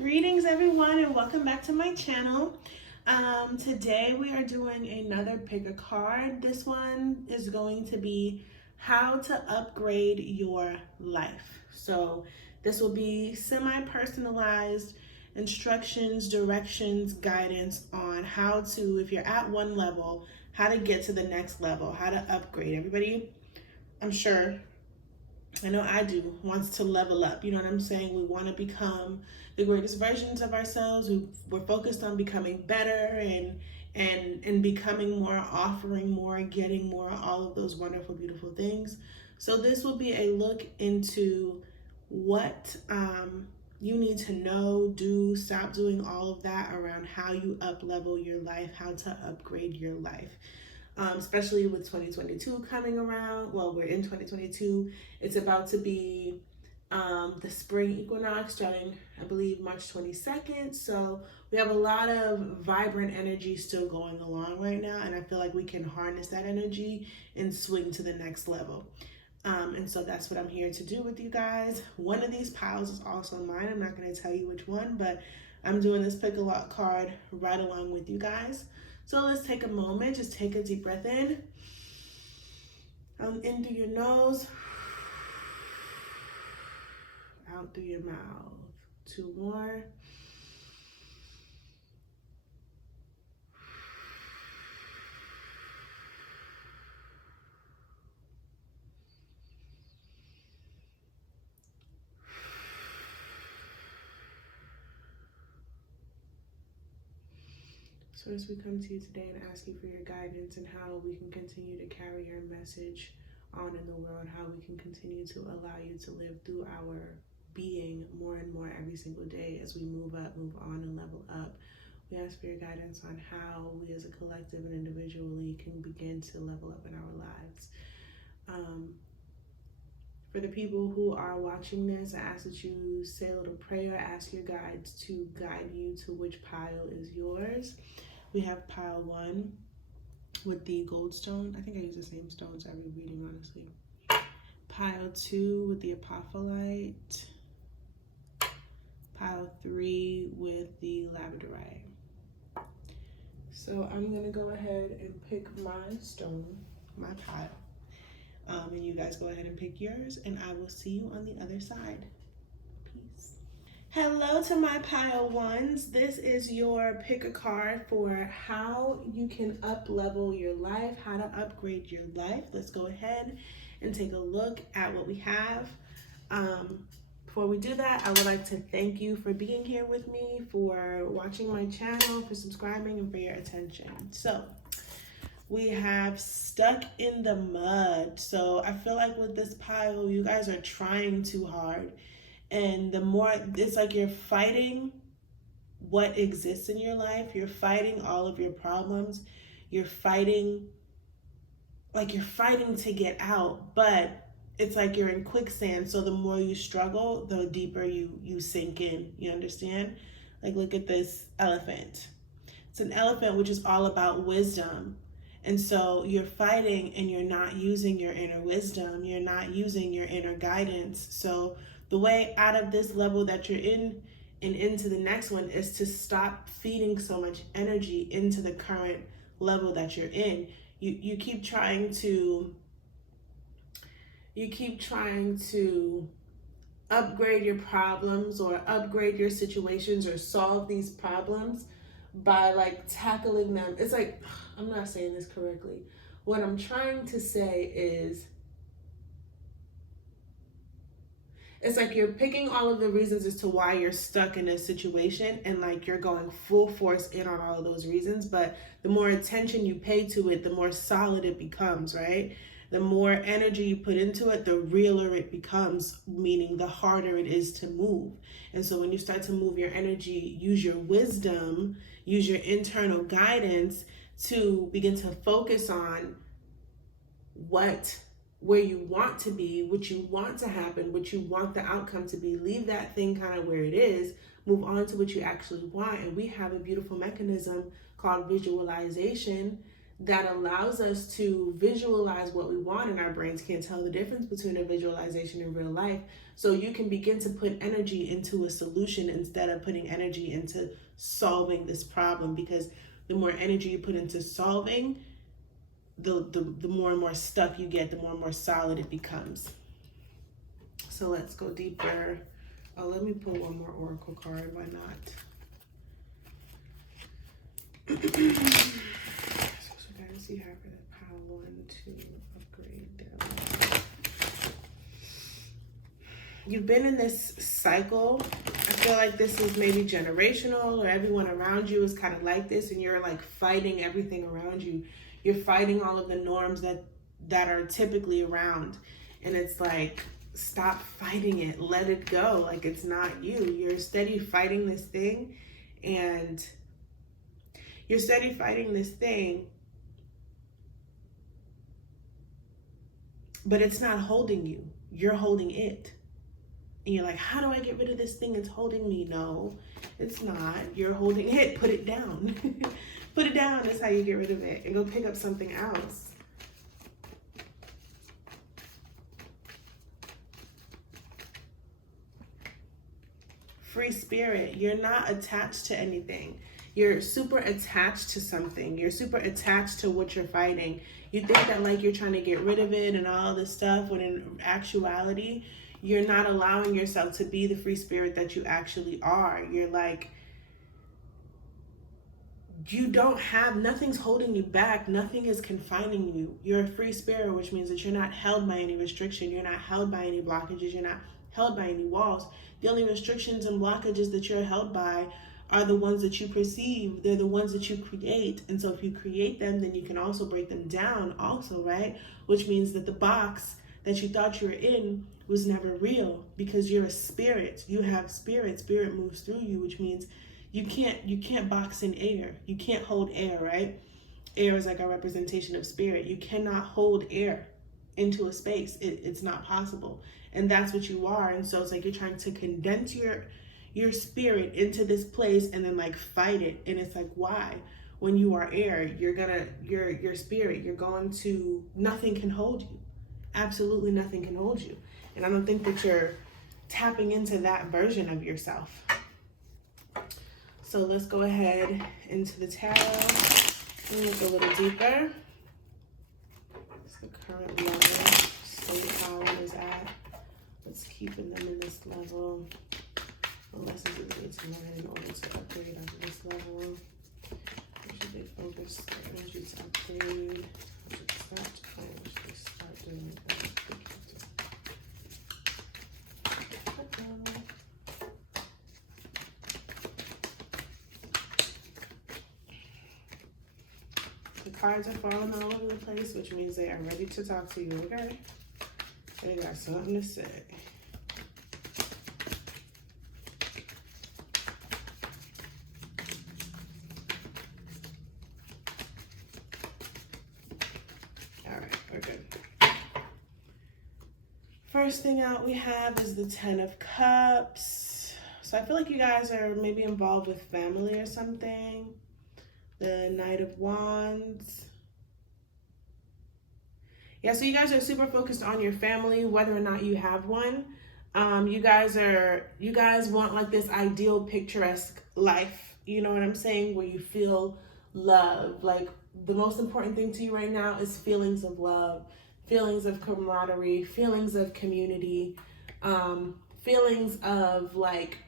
Greetings everyone and welcome back to my channel. Today we are doing another pick a card. This one is going to be how to upgrade your life. So this will be semi-personalized instructions, directions, guidance on how to, if you're at one level, how to get to the next level, how to upgrade. Everybody, I'm sure, I know I do, wants to level up. You know what I'm saying? We want to become the greatest versions of ourselves. We're focused on becoming better and becoming more, offering more, getting more, all of those wonderful, beautiful things. So this will be a look into what you need to know, do, stop doing all of that around how you up level your life, how to upgrade your life. Especially with 2022 coming around. Well, we're in 2022. It's about to be the spring equinox starting, I believe, March 22nd. So we have a lot of vibrant energy still going along right now. And I feel like we can harness that energy and swing to the next level. And so that's what I'm here to do with you guys. One of these piles is also mine. I'm not going to tell you which one, but I'm doing this pick a lot card right along with you guys. So let's take a moment, just take a deep breath in through your nose, out through your mouth. 2 more. So as we come to you today and ask you for your guidance and how we can continue to carry your message on in the world, how we can continue to allow you to live through our being more and more every single day as we move up, move on, and level up. We ask for your guidance on how we as a collective and individually can begin to level up in our lives. For the people who are watching this, I ask that you say a little prayer, ask your guides to guide you to which pile is yours. We have pile 1 with the gold stone. I think I use the same stones every reading, honestly. Pile 2 with the apophyllite. Pile 3 with the labradorite. So I'm gonna go ahead and pick my stone, my pile. And you guys go ahead and pick yours, and I will see you on the other side. Peace. Hello to my pile 1s. This is your pick a card for how you can up level your life, how to upgrade your life. Let's go ahead and take a look at what we have. Before we do that, I would like to thank you for being here with me, for watching my channel, for subscribing, and for your attention. So we have stuck in the mud. So I feel like with this pile, you guys are trying too hard. And the more, it's like you're fighting what exists in your life. You're fighting all of your problems. You're fighting to get out, but it's like you're in quicksand. So the more you struggle, the deeper you sink in. You understand? Like, look at this elephant. It's an elephant, which is all about wisdom. And so you're fighting and you're not using your inner wisdom. You're not using your inner guidance. So the way out of this level that you're in and into the next one is to stop feeding so much energy into the current level that you're in. You keep trying to upgrade your problems or upgrade your situations or solve these problems by like tackling them. It's like, I'm not saying this correctly. What I'm trying to say is, it's like you're picking all of the reasons as to why you're stuck in a situation, and like you're going full force in on all of those reasons, but the more attention you pay to it, the more solid it becomes, right? The more energy you put into it, the realer it becomes, meaning the harder it is to move. And so when you start to move your energy, use your wisdom, use your internal guidance to begin to focus on where you want to be, what you want to happen, what you want the outcome to be. Leave that thing kind of where it is, move on to what you actually want. And we have a beautiful mechanism called visualization that allows us to visualize what we want, and our brains can't tell the difference between a visualization and real life. So you can begin to put energy into a solution instead of putting energy into solving this problem, because the more energy you put into solving, the more and more stuck you get, the more and more solid it becomes. So let's go deeper. Oh, let me pull one more oracle card. Why not? So guys, you have for that pile 1 to upgrade their life. You've been in this cycle. I feel like this is maybe generational, or everyone around you is kind of like this, and you're like fighting everything around you. You're fighting all of the norms that are typically around. And it's like, stop fighting it. Let it go. Like, it's not you. You're steady fighting this thing, and you're steady fighting this thing, but it's not holding you. You're holding it. And you're like, how do I get rid of this thing? It's holding me. No, it's not. You're holding it. Put it down. Put it down is how you get rid of it, and go pick up something else. Free spirit. You're not attached to anything. You're super attached to something. You're super attached to what you're fighting. You think that like you're trying to get rid of it and all this stuff, when in actuality, you're not allowing yourself to be the free spirit that you actually are. You're like, you don't have, nothing's holding you back. Nothing is confining you. You're a free spirit, which means that you're not held by any restriction. You're not held by any blockages. You're not held by any walls. The only restrictions and blockages that you're held by are the ones that you perceive. They're the ones that you create. And so if you create them, then you can also break them down also, right? Which means that the box that you thought you were in was never real, because you're a spirit. You have spirit. Spirit moves through you, which means you can't box in air. You can't hold air, right? Air is like a representation of spirit. You cannot hold air into a space. It's not possible. And that's what you are. And so it's like you're trying to condense your spirit into this place and then like fight it. And it's like, why? When you are air, your spirit, you're going to, nothing can hold you. Absolutely nothing can hold you. And I don't think that you're tapping into that version of yourself. So let's go ahead into the tarot and look a little deeper. What's the current level? State how it is at. What's keeping them in this level? What lessons do they need to learn in order to upgrade on this level? Where should they focus their energy to upgrade? What should they start to plan? What should they start doing? The cards are falling all over the place, which means they are ready to talk to you, okay? They got something to say. All right, we're good. First thing out we have is the 10 of Cups. So I feel like you guys are maybe involved with family or something. The Knight of Wands. Yeah, so you guys are super focused on your family, whether or not you have one. You guys want like this ideal picturesque life, you know what I'm saying, where you feel love. Like the most important thing to you right now is feelings of love, feelings of camaraderie, feelings of community, feelings of like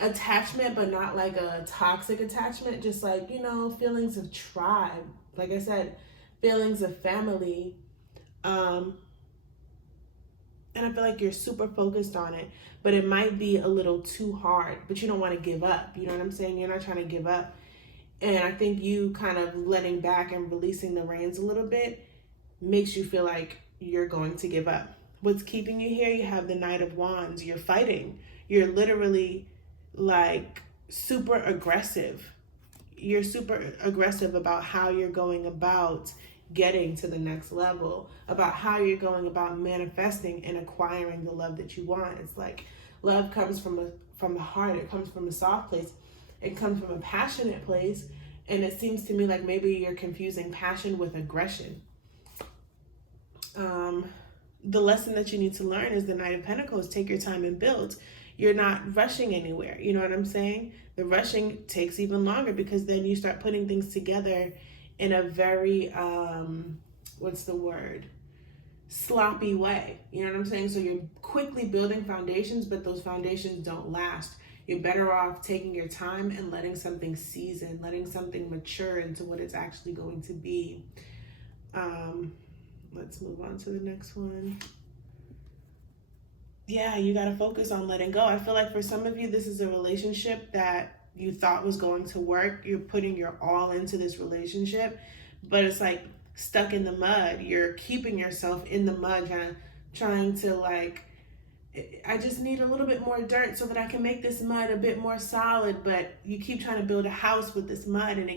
attachment, but not like a toxic attachment, just like, you know, feelings of tribe. Like I said, feelings of family. And I feel like you're super focused on it, but it might be a little too hard, but you don't want to give up. You know what I'm saying? You're not trying to give up. And I think you kind of letting back and releasing the reins a little bit makes you feel like you're going to give up. What's keeping you here? You have the Knight of Wands. You're fighting. You're literally like super aggressive. You're super aggressive about how you're going about getting to the next level, about how you're going about manifesting and acquiring the love that you want. It's like love comes from the heart. It comes from a soft place. It comes from a passionate place. And it seems to me like maybe you're confusing passion with aggression. The lesson that you need to learn is the Knight of Pentacles. Take your time and build. You're not rushing anywhere. You know what I'm saying? The rushing takes even longer because then you start putting things together in a very, what's the word? Sloppy way. You know what I'm saying? So you're quickly building foundations, but those foundations don't last. You're better off taking your time and letting something season, letting something mature into what it's actually going to be. Let's move on to the next one. Yeah, you got to focus on letting go. I feel like for some of you, this is a relationship that you thought was going to work. You're putting your all into this relationship, but it's like stuck in the mud. You're keeping yourself in the mud, trying to like, I just need a little bit more dirt so that I can make this mud a bit more solid, but you keep trying to build a house with this mud and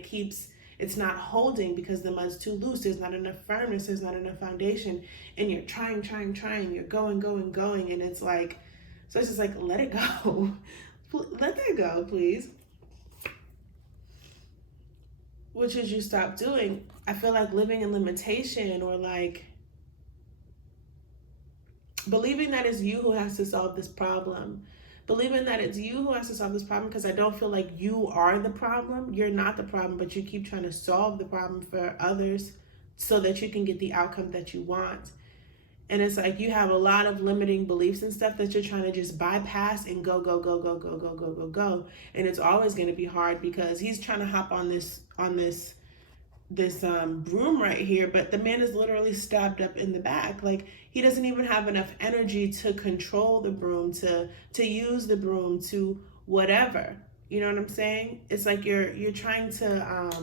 it's not holding because the mud's too loose. There's not enough firmness. There's not enough foundation. And you're trying. You're going. And it's like, so it's just like, let it go. Let that go, please. What should you stop doing? I feel like living in limitation or like believing that it's you who has to solve this problem. Believing that it's you who has to solve this problem because I don't feel like you are the problem. You're not the problem, but you keep trying to solve the problem for others so that you can get the outcome that you want. And it's like you have a lot of limiting beliefs and stuff that you're trying to just bypass and go. And it's always going to be hard because he's trying to hop on this broom right here, but the man is literally stabbed up in the back. Like he doesn't even have enough energy to control the broom, to use the broom, to whatever. You know what I'm saying? It's like you're trying to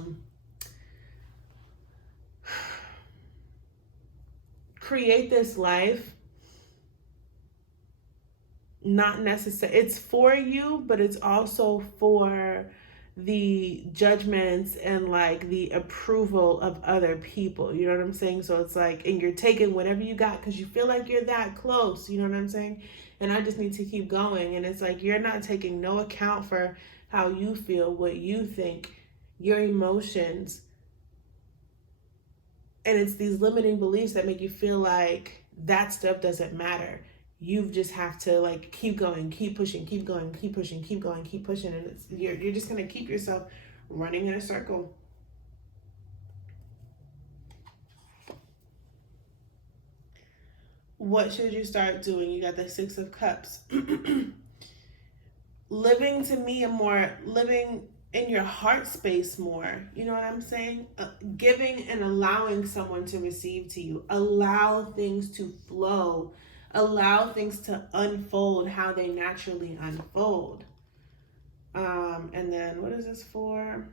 create this life. Not necessary. It's for you, but it's also for the judgments and like the approval of other people. You know what I'm saying? So it's like, and you're taking whatever you got because you feel like you're that close. You know what I'm saying? And I just need to keep going. And it's like you're not taking no account for how you feel, what you think, your emotions. And it's these limiting beliefs that make you feel like that stuff doesn't matter. You just have to like keep going, keep pushing, keep going, keep pushing, keep going, keep pushing, and you're just gonna keep yourself running in a circle. What should you start doing? You got the Six of Cups. Living to me living in your heart space more. You know what I'm saying? Giving and allowing someone to receive to you. Allow things to flow. Allow things to unfold how they naturally unfold. And then what is this for?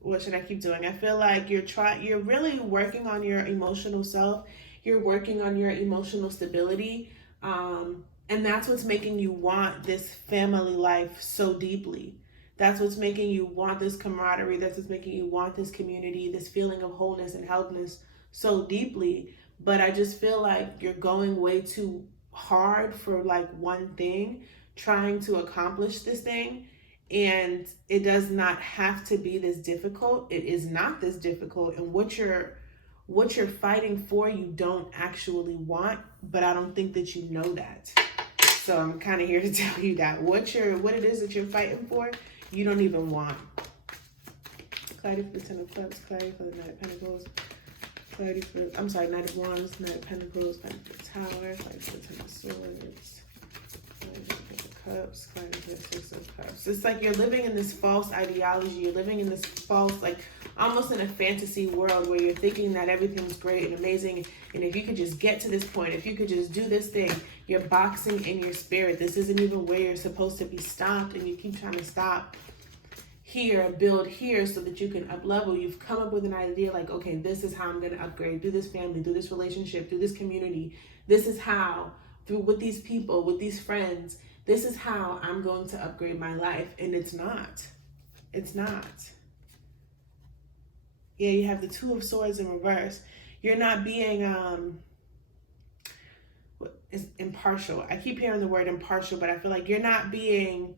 What should I keep doing? I feel like you're really working on your emotional self. You're working on your emotional stability. And that's what's making you want this family life so deeply. That's what's making you want this camaraderie. That's what's making you want this community, this feeling of wholeness and helpness so deeply. But I just feel like you're going way too hard for like one thing, trying to accomplish this thing. And it does not have to be this difficult. It is not this difficult. And what you're fighting for, you don't actually want, but I don't think that you know that. So I'm kind of here to tell you that what it is that you're fighting for, you don't even want. Clarity for the Ten of Cups, clarity for the Knight of Pentacles. Clarity for, Knight of Wands, Knight of Pentacles, clarity for the Tower, clarity for the Ten of Swords, clarity for the Cups, clarity for the Six of Cups. It's like you're living in this false ideology. You're living in this false, like almost in a fantasy world where you're thinking that everything's great and amazing. And if you could just get to this point, if you could just do this thing, you're boxing in your spirit. This isn't even where you're supposed to be stopped, and you keep trying to stop here, build here so that you can up level. You've come up with an idea like, okay, this is how I'm going to upgrade, do this family, do this relationship, do this community. This is how, with these people, with these friends, this is how I'm going to upgrade my life. And it's not. It's not. Yeah, you have the Two of Swords in reverse. You're not being impartial. I keep hearing the word impartial, but I feel like you're not being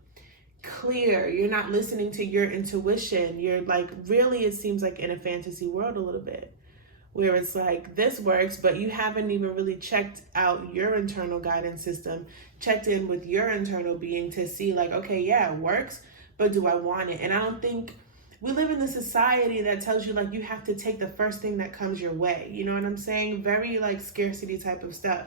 clear. You're not listening to your intuition. You're like, really, it seems like in a fantasy world a little bit, where it's like this works, but you haven't even really checked out your internal guidance system, checked in with your internal being to see like, okay, yeah, it works, but do I want it? And I don't think we live in a society that tells you like you have to take the first thing that comes your way. You know what I'm saying? Very like scarcity type of stuff.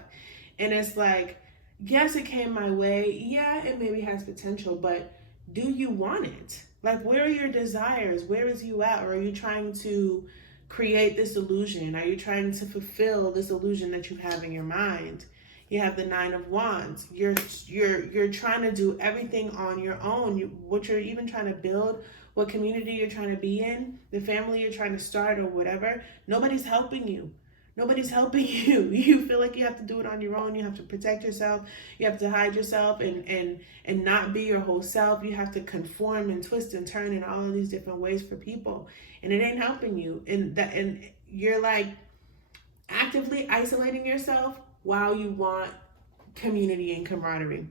And it's like, yes, it came my way. Yeah, it maybe has potential, but do you want it? Like, where are your desires? Where is you at? Or are you trying to create this illusion? Are you trying to fulfill this illusion that you have in your mind? You have the Nine of Wands. You're trying to do everything on your own. What you're even trying to build, what community you're trying to be in, the family you're trying to start or whatever, nobody's helping you. Nobody's helping you. You feel like you have to do it on your own. You have to protect yourself. You have to hide yourself and not be your whole self. You have to conform and twist and turn in all of these different ways for people. And it ain't helping you. And you're like actively isolating yourself while you want community and camaraderie.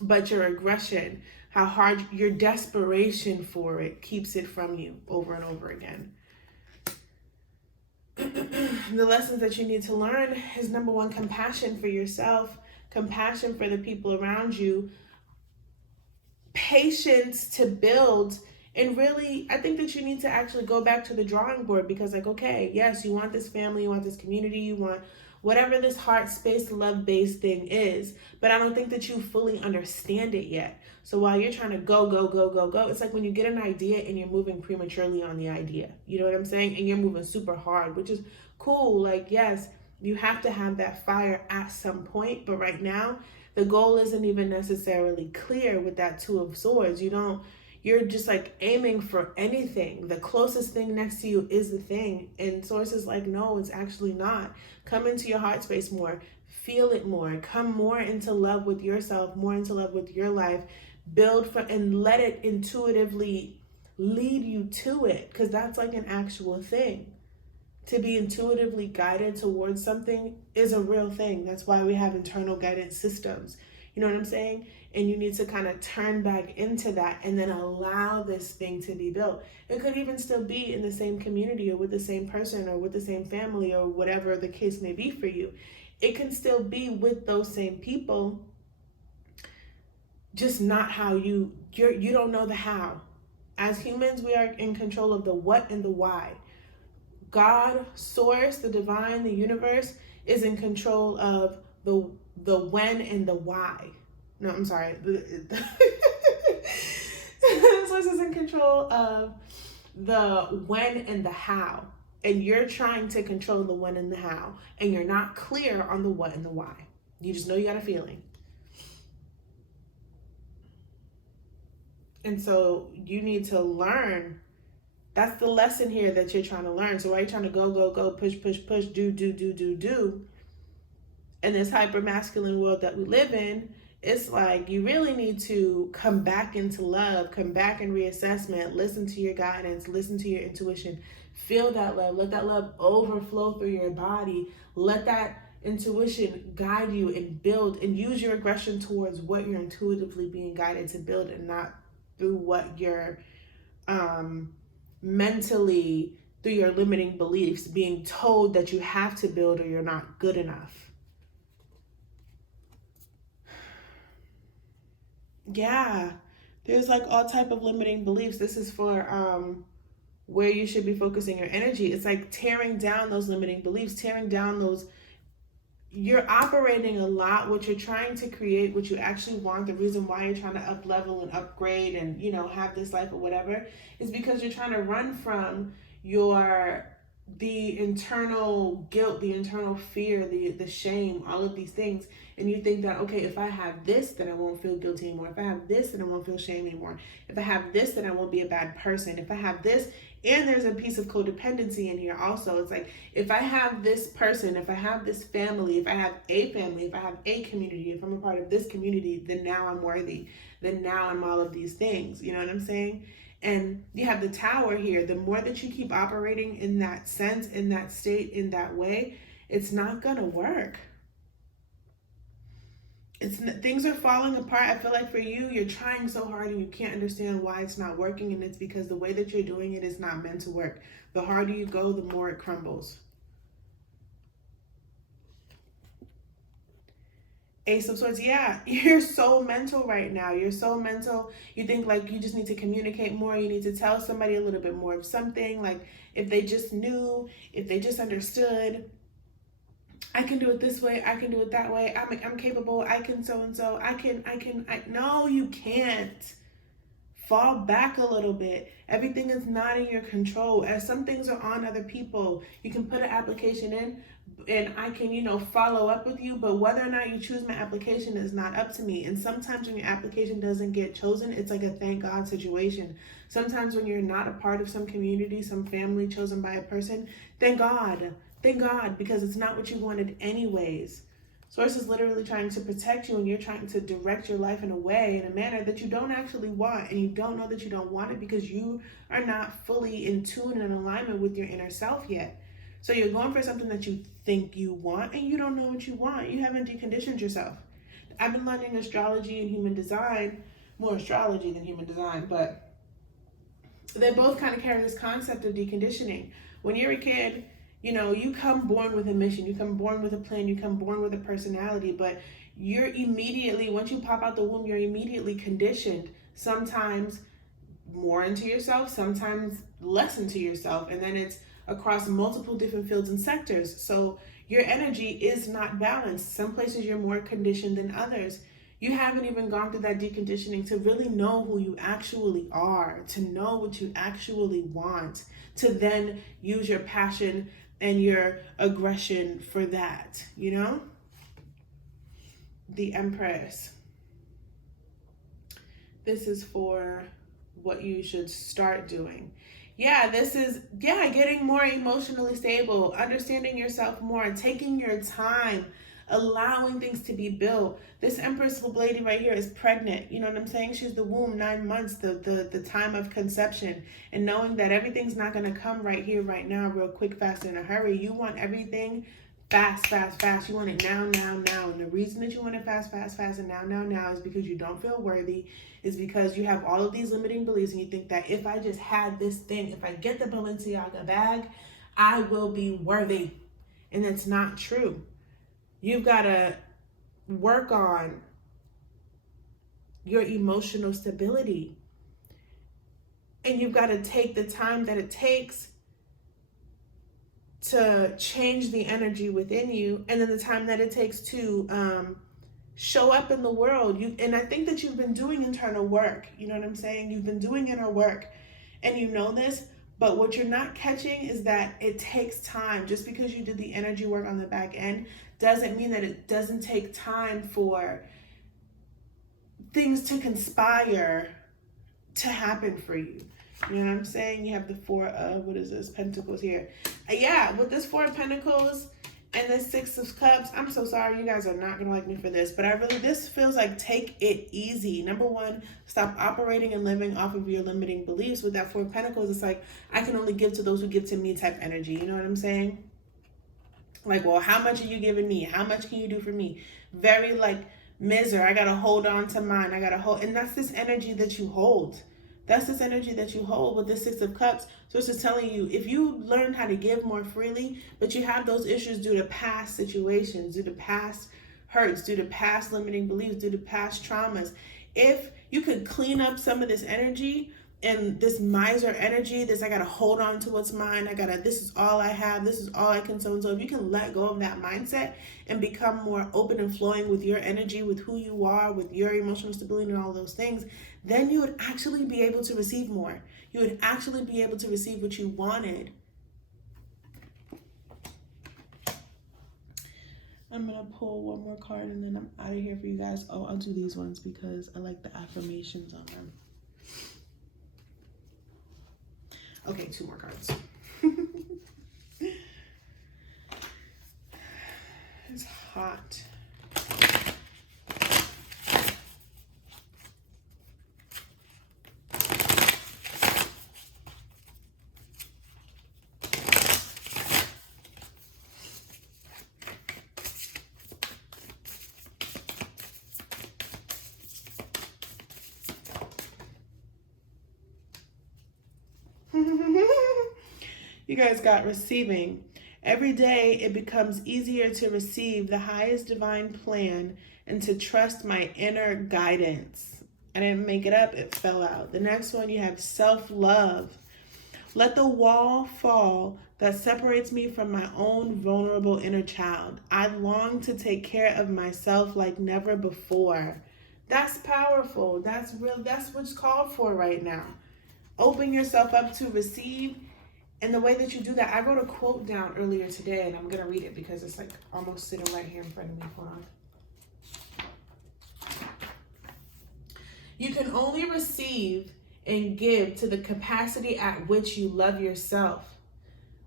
But your aggression, how hard your desperation for it keeps it from you over and over again. The lessons that you need to learn is number one, compassion for yourself, compassion for the people around you, patience to build. And really, I think that you need to actually go back to the drawing board because like, okay, yes, you want this family, you want this community, you want whatever this heart space love-based thing is, but I don't think that you fully understand it yet. So while you're trying to go, it's like when you get an idea and you're moving prematurely on the idea, you know what I'm saying? And you're moving super hard, which is cool. Like, yes, you have to have that fire at some point, but right now, the goal isn't even necessarily clear with that Two of Swords. You're just like aiming for anything. The closest thing next to you is the thing. And Source is like, no, it's actually not. Come into your heart space more. Feel it more. Come more into love with yourself, more into love with your life. Build for and let it intuitively lead you to it. Because that's like an actual thing. To be intuitively guided towards something is a real thing. That's why we have internal guidance systems. You know what I'm saying? And you need to kind of turn back into that and then allow this thing to be built. It could even still be in the same community or with the same person or with the same family or whatever the case may be for you. It can still be with those same people, just not how you don't know the how. As humans, we are in control of the what and the why. God, Source, the divine, the universe is in control of the when and the why. No, I'm sorry. Source is in control of the when and the how. And you're trying to control the when and the how. And you're not clear on the what and the why. You just know you got a feeling. And so you need to learn. That's the lesson here that you're trying to learn. So while you're trying to go, push, do, in this hyper masculine world that we live in, it's like you really need to come back into love, come back in reassessment, listen to your guidance, listen to your intuition, feel that love, let that love overflow through your body, let that intuition guide you and build and use your aggression towards what you're intuitively being guided to build and not through what you're mentally, through your limiting beliefs, being told that you have to build or you're not good enough. Yeah, there's like all type of limiting beliefs. This is for where you should be focusing your energy. It's like tearing down those limiting beliefs, tearing down those. You're operating a lot, what you're trying to create, what you actually want, the reason why you're trying to up level and upgrade and, you know, have this life or whatever, is because you're trying to run from the internal guilt, the internal fear, the shame, all of these things. And you think that, okay, if I have this, then I won't feel guilty anymore. If I have this, then I won't feel shame anymore. If I have this, then I won't be a bad person. If I have this, and there's a piece of codependency in here also. It's like, if I have this person, if I have this family, if I have a family, if I have a community, if I'm a part of this community, then now I'm worthy. Then now I'm all of these things. You know what I'm saying? And you have the Tower here. The more that you keep operating in that sense, in that state, in that way, it's not going to work. Things are falling apart. I feel like for you, you're trying so hard and you can't understand why it's not working, and it's because the way that you're doing it is not meant to work. The harder you go, the more it crumbles. Ace of Swords, yeah, you're so mental right now. You're so mental. You think like you just need to communicate more. You need to tell somebody a little bit more of something. Like if they just knew, if they just understood, I can do it this way. I can do it that way. I'm capable. I can so-and-so. No, you can't. Fall back a little bit. Everything is not in your control. As some things are on other people, you can put an application in and I can, follow up with you, but whether or not you choose my application is not up to me. And sometimes when your application doesn't get chosen, it's like a thank God situation. Sometimes when you're not a part of some community, some family chosen by a person, thank God. Thank God, because it's not what you wanted anyways. Source is literally trying to protect you, and you're trying to direct your life in a way, in a manner that you don't actually want, and you don't know that you don't want it because you are not fully in tune and in alignment with your inner self yet. So you're going for something that you think you want, and you don't know what you want. You haven't deconditioned yourself. I've been learning astrology and human design, more astrology than human design, but they both kind of carry this concept of deconditioning. When you're a kid, you come born with a mission, you come born with a plan, you come born with a personality, but you're immediately, once you pop out the womb, you're immediately conditioned, sometimes more into yourself, sometimes less into yourself, and then it's across multiple different fields and sectors. So your energy is not balanced. Some places you're more conditioned than others. You haven't even gone through that deconditioning to really know who you actually are, to know what you actually want, to then use your passion and your aggression for that, The Empress. This is for what you should start doing. Yeah, this is, getting more emotionally stable, understanding yourself more, taking your time, allowing things to be built. This Empress lady right here is pregnant. You know what I'm saying? She's the womb, 9 months, the time of conception. And knowing that everything's not going to come right here, right now, real quick, fast, in a hurry. You want everything fast, fast, fast. You want it now, now, now. And the reason that you want it fast, fast, fast, and now, now, now is because you don't feel worthy. Is because you have all of these limiting beliefs and you think that if I just had this thing, if I get the Balenciaga bag, I will be worthy. And that's not true. You've got to work on your emotional stability. And you've got to take the time that it takes to change the energy within you, and then the time that it takes to show up in the world. And I think that you've been doing internal work. You know what I'm saying? You've been doing inner work, and you know this, but what you're not catching is that it takes time. Just because you did the energy work on the back end doesn't mean that it doesn't take time for things to conspire to happen for you. You know what I'm saying? You have the Four of, Pentacles here. With this Four of Pentacles and this Six of Cups, I'm so sorry. You guys are not going to like me for this, but this feels like take it easy. Number one, stop operating and living off of your limiting beliefs. With that Four of Pentacles, it's like, I can only give to those who give to me type energy. You know what I'm saying? Like, well, how much are you giving me? How much can you do for me? Very like, miser, I got to hold on to mine. And that's this energy that you hold. That's this energy that you hold with the Six of Cups. So it's just telling you, if you learn how to give more freely, but you have those issues due to past situations, due to past hurts, due to past limiting beliefs, due to past traumas, if you could clean up some of this energy and this miser energy, this I gotta hold on to what's mine, this is all I have, this is all I can so and so. If you can let go of that mindset and become more open and flowing with your energy, with who you are, with your emotional stability and all those things, then you would actually be able to receive more. You would actually be able to receive what you wanted. I'm gonna pull one more card and then I'm out of here for you guys. Oh, I'll do these ones because I like the affirmations on them. Okay, 2 more cards. It's hot. You guys got receiving. Every day it becomes easier to receive the highest divine plan and to trust my inner guidance. I didn't make it up, it fell out. The next one, you have self-love. Let the wall fall that separates me from my own vulnerable inner child. I long to take care of myself like never before. That's powerful. That's real. That's what's called for right now. Open yourself up to receive. And the way that you do that, I wrote a quote down earlier today, and I'm going to read it because it's like almost sitting right here in front of me. Hold on. You can only receive and give to the capacity at which you love yourself.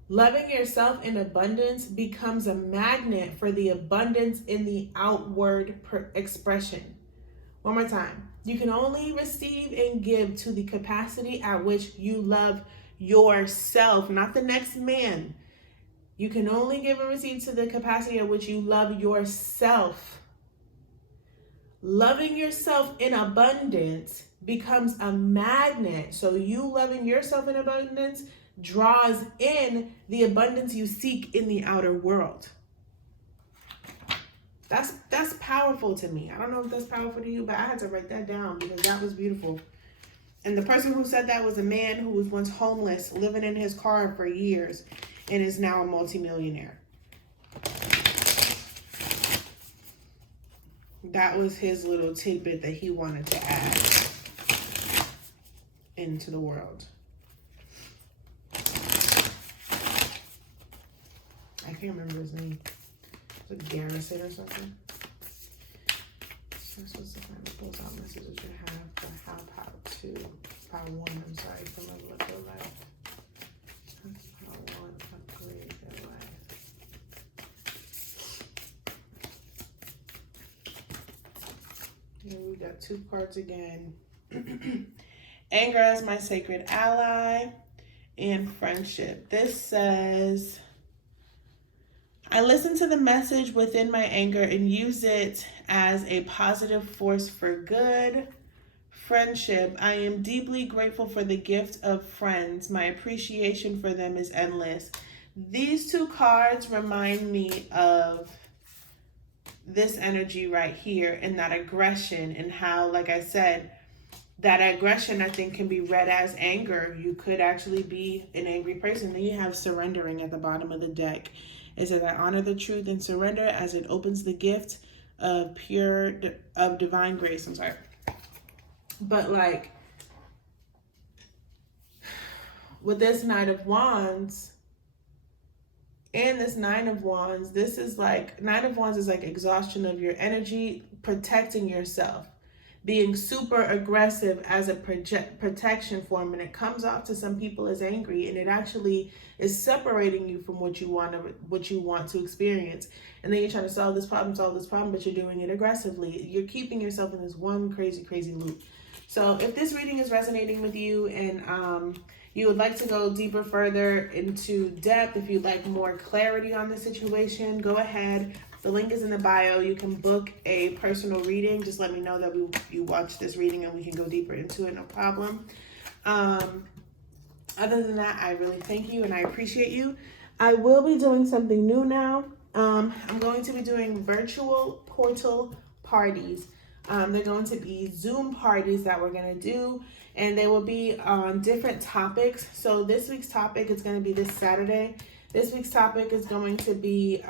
Loving yourself in abundance becomes a magnet for the abundance in the outward expression. One more time. You can only receive and give to the capacity at which you love yourself, not the next man. You can only give and receive to the capacity at which you love yourself. Loving yourself in abundance becomes a magnet. So you loving yourself in abundance draws in the abundance you seek in the outer world. That's powerful to me. I don't know if that's powerful to you, but I had to write that down because that was beautiful. And the person who said that was a man who was once homeless, living in his car for years, and is now a multimillionaire. That was his little tidbit that he wanted to add into the world. I can't remember his name. Is it Garrison or something? So what's the final closeout messages you have for how part one, I'm sorry, from a look of life. Part one, upgrade your life. Here we got two cards again. Anger as my sacred ally and friendship. This says, I listen to the message within my anger and use it as a positive force for good. Friendship. I am deeply grateful for the gift of friends. My appreciation for them is endless. These two cards remind me of this energy right here and that aggression, and how, like I said, that aggression I think can be read as anger. You could actually be an angry person. Then you have surrendering at the bottom of the deck. It says, I honor the truth and surrender as it opens the gift of divine grace. I'm sorry. But like with this Knight of Wands and this Nine of Wands, this is like, Nine of Wands is like exhaustion of your energy, protecting yourself, being super aggressive as a protection form, and it comes off to some people as angry, and it actually is separating you from what you want to experience. And then you're trying to solve this problem, but you're doing it aggressively. You're keeping yourself in this one crazy loop. So if this reading is resonating with you and you would like to go deeper further into depth, if you'd like more clarity on the situation, go ahead. The link is in the bio. You can book a personal reading. Just let me know that you watch this reading and we can go deeper into it, no problem. Other than that, I really thank you and I appreciate you. I will be doing something new now. I'm going to be doing virtual portal parties. They're going to be Zoom parties that we're going to do, and they will be on different topics. So this week's topic is going to be this Saturday. This week's topic is going to be,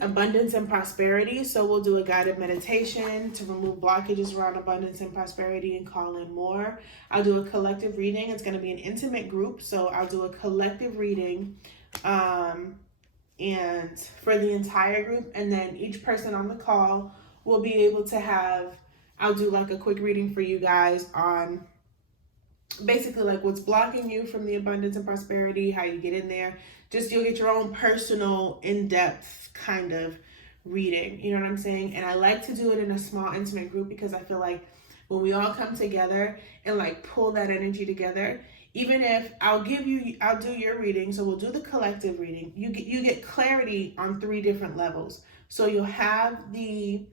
abundance and prosperity. So we'll do a guided meditation to remove blockages around abundance and prosperity and call in more. I'll do a collective reading. It's going to be an intimate group. So I'll do a collective reading and for the entire group. And then each person on the call will be able to have, I'll do like a quick reading for you guys on basically like what's blocking you from the abundance and prosperity, how you get in there. Just you'll get your own personal, in-depth kind of reading. You know what I'm saying? And I like to do it in a small, intimate group because I feel like when we all come together and like pull that energy together, even if I'll do your reading. So we'll do the collective reading. You get clarity on 3 different levels. So you'll have the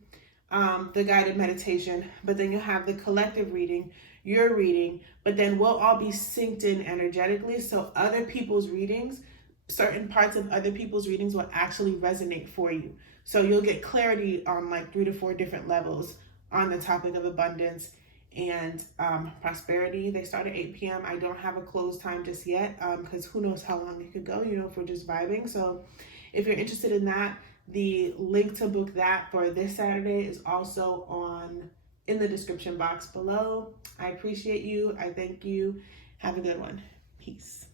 the guided meditation, but then you'll have the collective reading, your reading, but then we'll all be synced in energetically. So other people's readings, certain parts of other people's readings will actually resonate for you. So you'll get clarity on like 3 to 4 different levels on the topic of abundance and prosperity. They start at 8 p.m. I don't have a close time just yet because who knows how long it could go, if we're just vibing. So if you're interested in that, the link to book that for this Saturday is also in the description box below. I appreciate you. I thank you. Have a good one. Peace.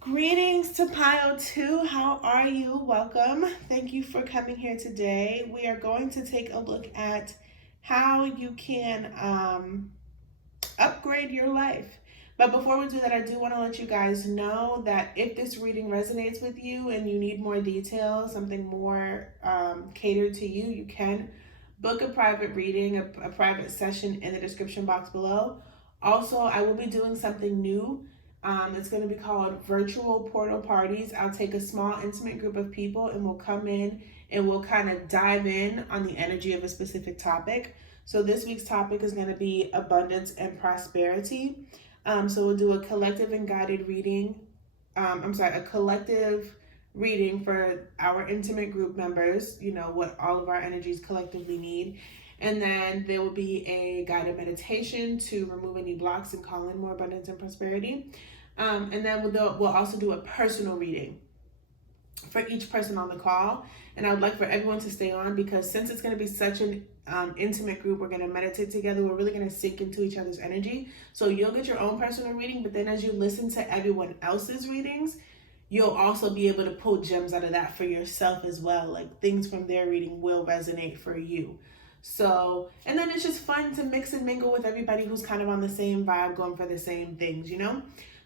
Greetings to pile 2. How are you? Welcome. Thank you for coming here today. We are going to take a look at how you can upgrade your life. But before we do that, I do want to let you guys know that if this reading resonates with you and you need more details, something more catered to you, you can book a private reading, a private session in the description box below. Also, I will be doing something new. It's going to be called Virtual Portal Parties. I'll take a small, intimate group of people and we'll come in and we'll kind of dive in on the energy of a specific topic. So this week's topic is going to be abundance and prosperity. So we'll do a collective and guided reading. A collective reading for our intimate group members, what all of our energies collectively need. And then there will be a guided meditation to remove any blocks and call in more abundance and prosperity. And then we'll also do a personal reading for each person on the call. And I would like for everyone to stay on because since it's going to be such an intimate group, we're going to meditate together. We're really going to sink into each other's energy. So you'll get your own personal reading, but then as you listen to everyone else's readings, you'll also be able to pull gems out of that for yourself as well. Like things from their reading will resonate for you. So, and then it's just fun to mix and mingle with everybody who's kind of on the same vibe, going for the same things,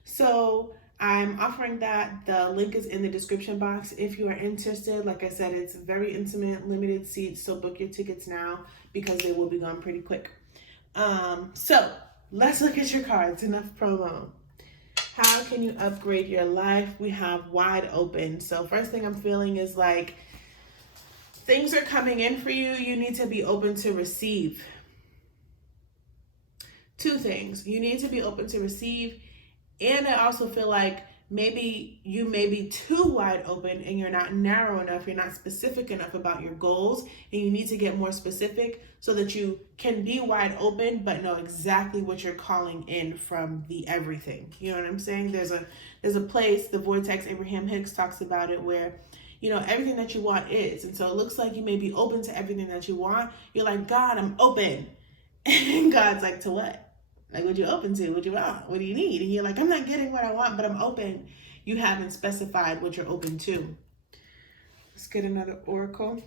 So I'm offering that. The link is in the description box if you are interested. Like I said, it's very intimate, limited seats, so book your tickets now because they will be gone pretty quick. So let's look at your cards. Enough promo. How can you upgrade your life? We have wide open. So first thing I'm feeling is like things are coming in for you. You need to be open to receive. 2 things. You need to be open to receive. And I also feel like maybe you may be too wide open and you're not narrow enough, you're not specific enough about your goals, and you need to get more specific so that you can be wide open but know exactly what you're calling in from the everything. You know what I'm saying? There's a place, the vortex, Abraham Hicks talks about it, where everything that you want is. And so it looks like you may be open to everything that you want. You're like, God, I'm open. And God's like, to what? Like, what you open to? What you want? What do you need? And you're like, I'm not getting what I want, but I'm open. You haven't specified what you're open to. Let's get another oracle.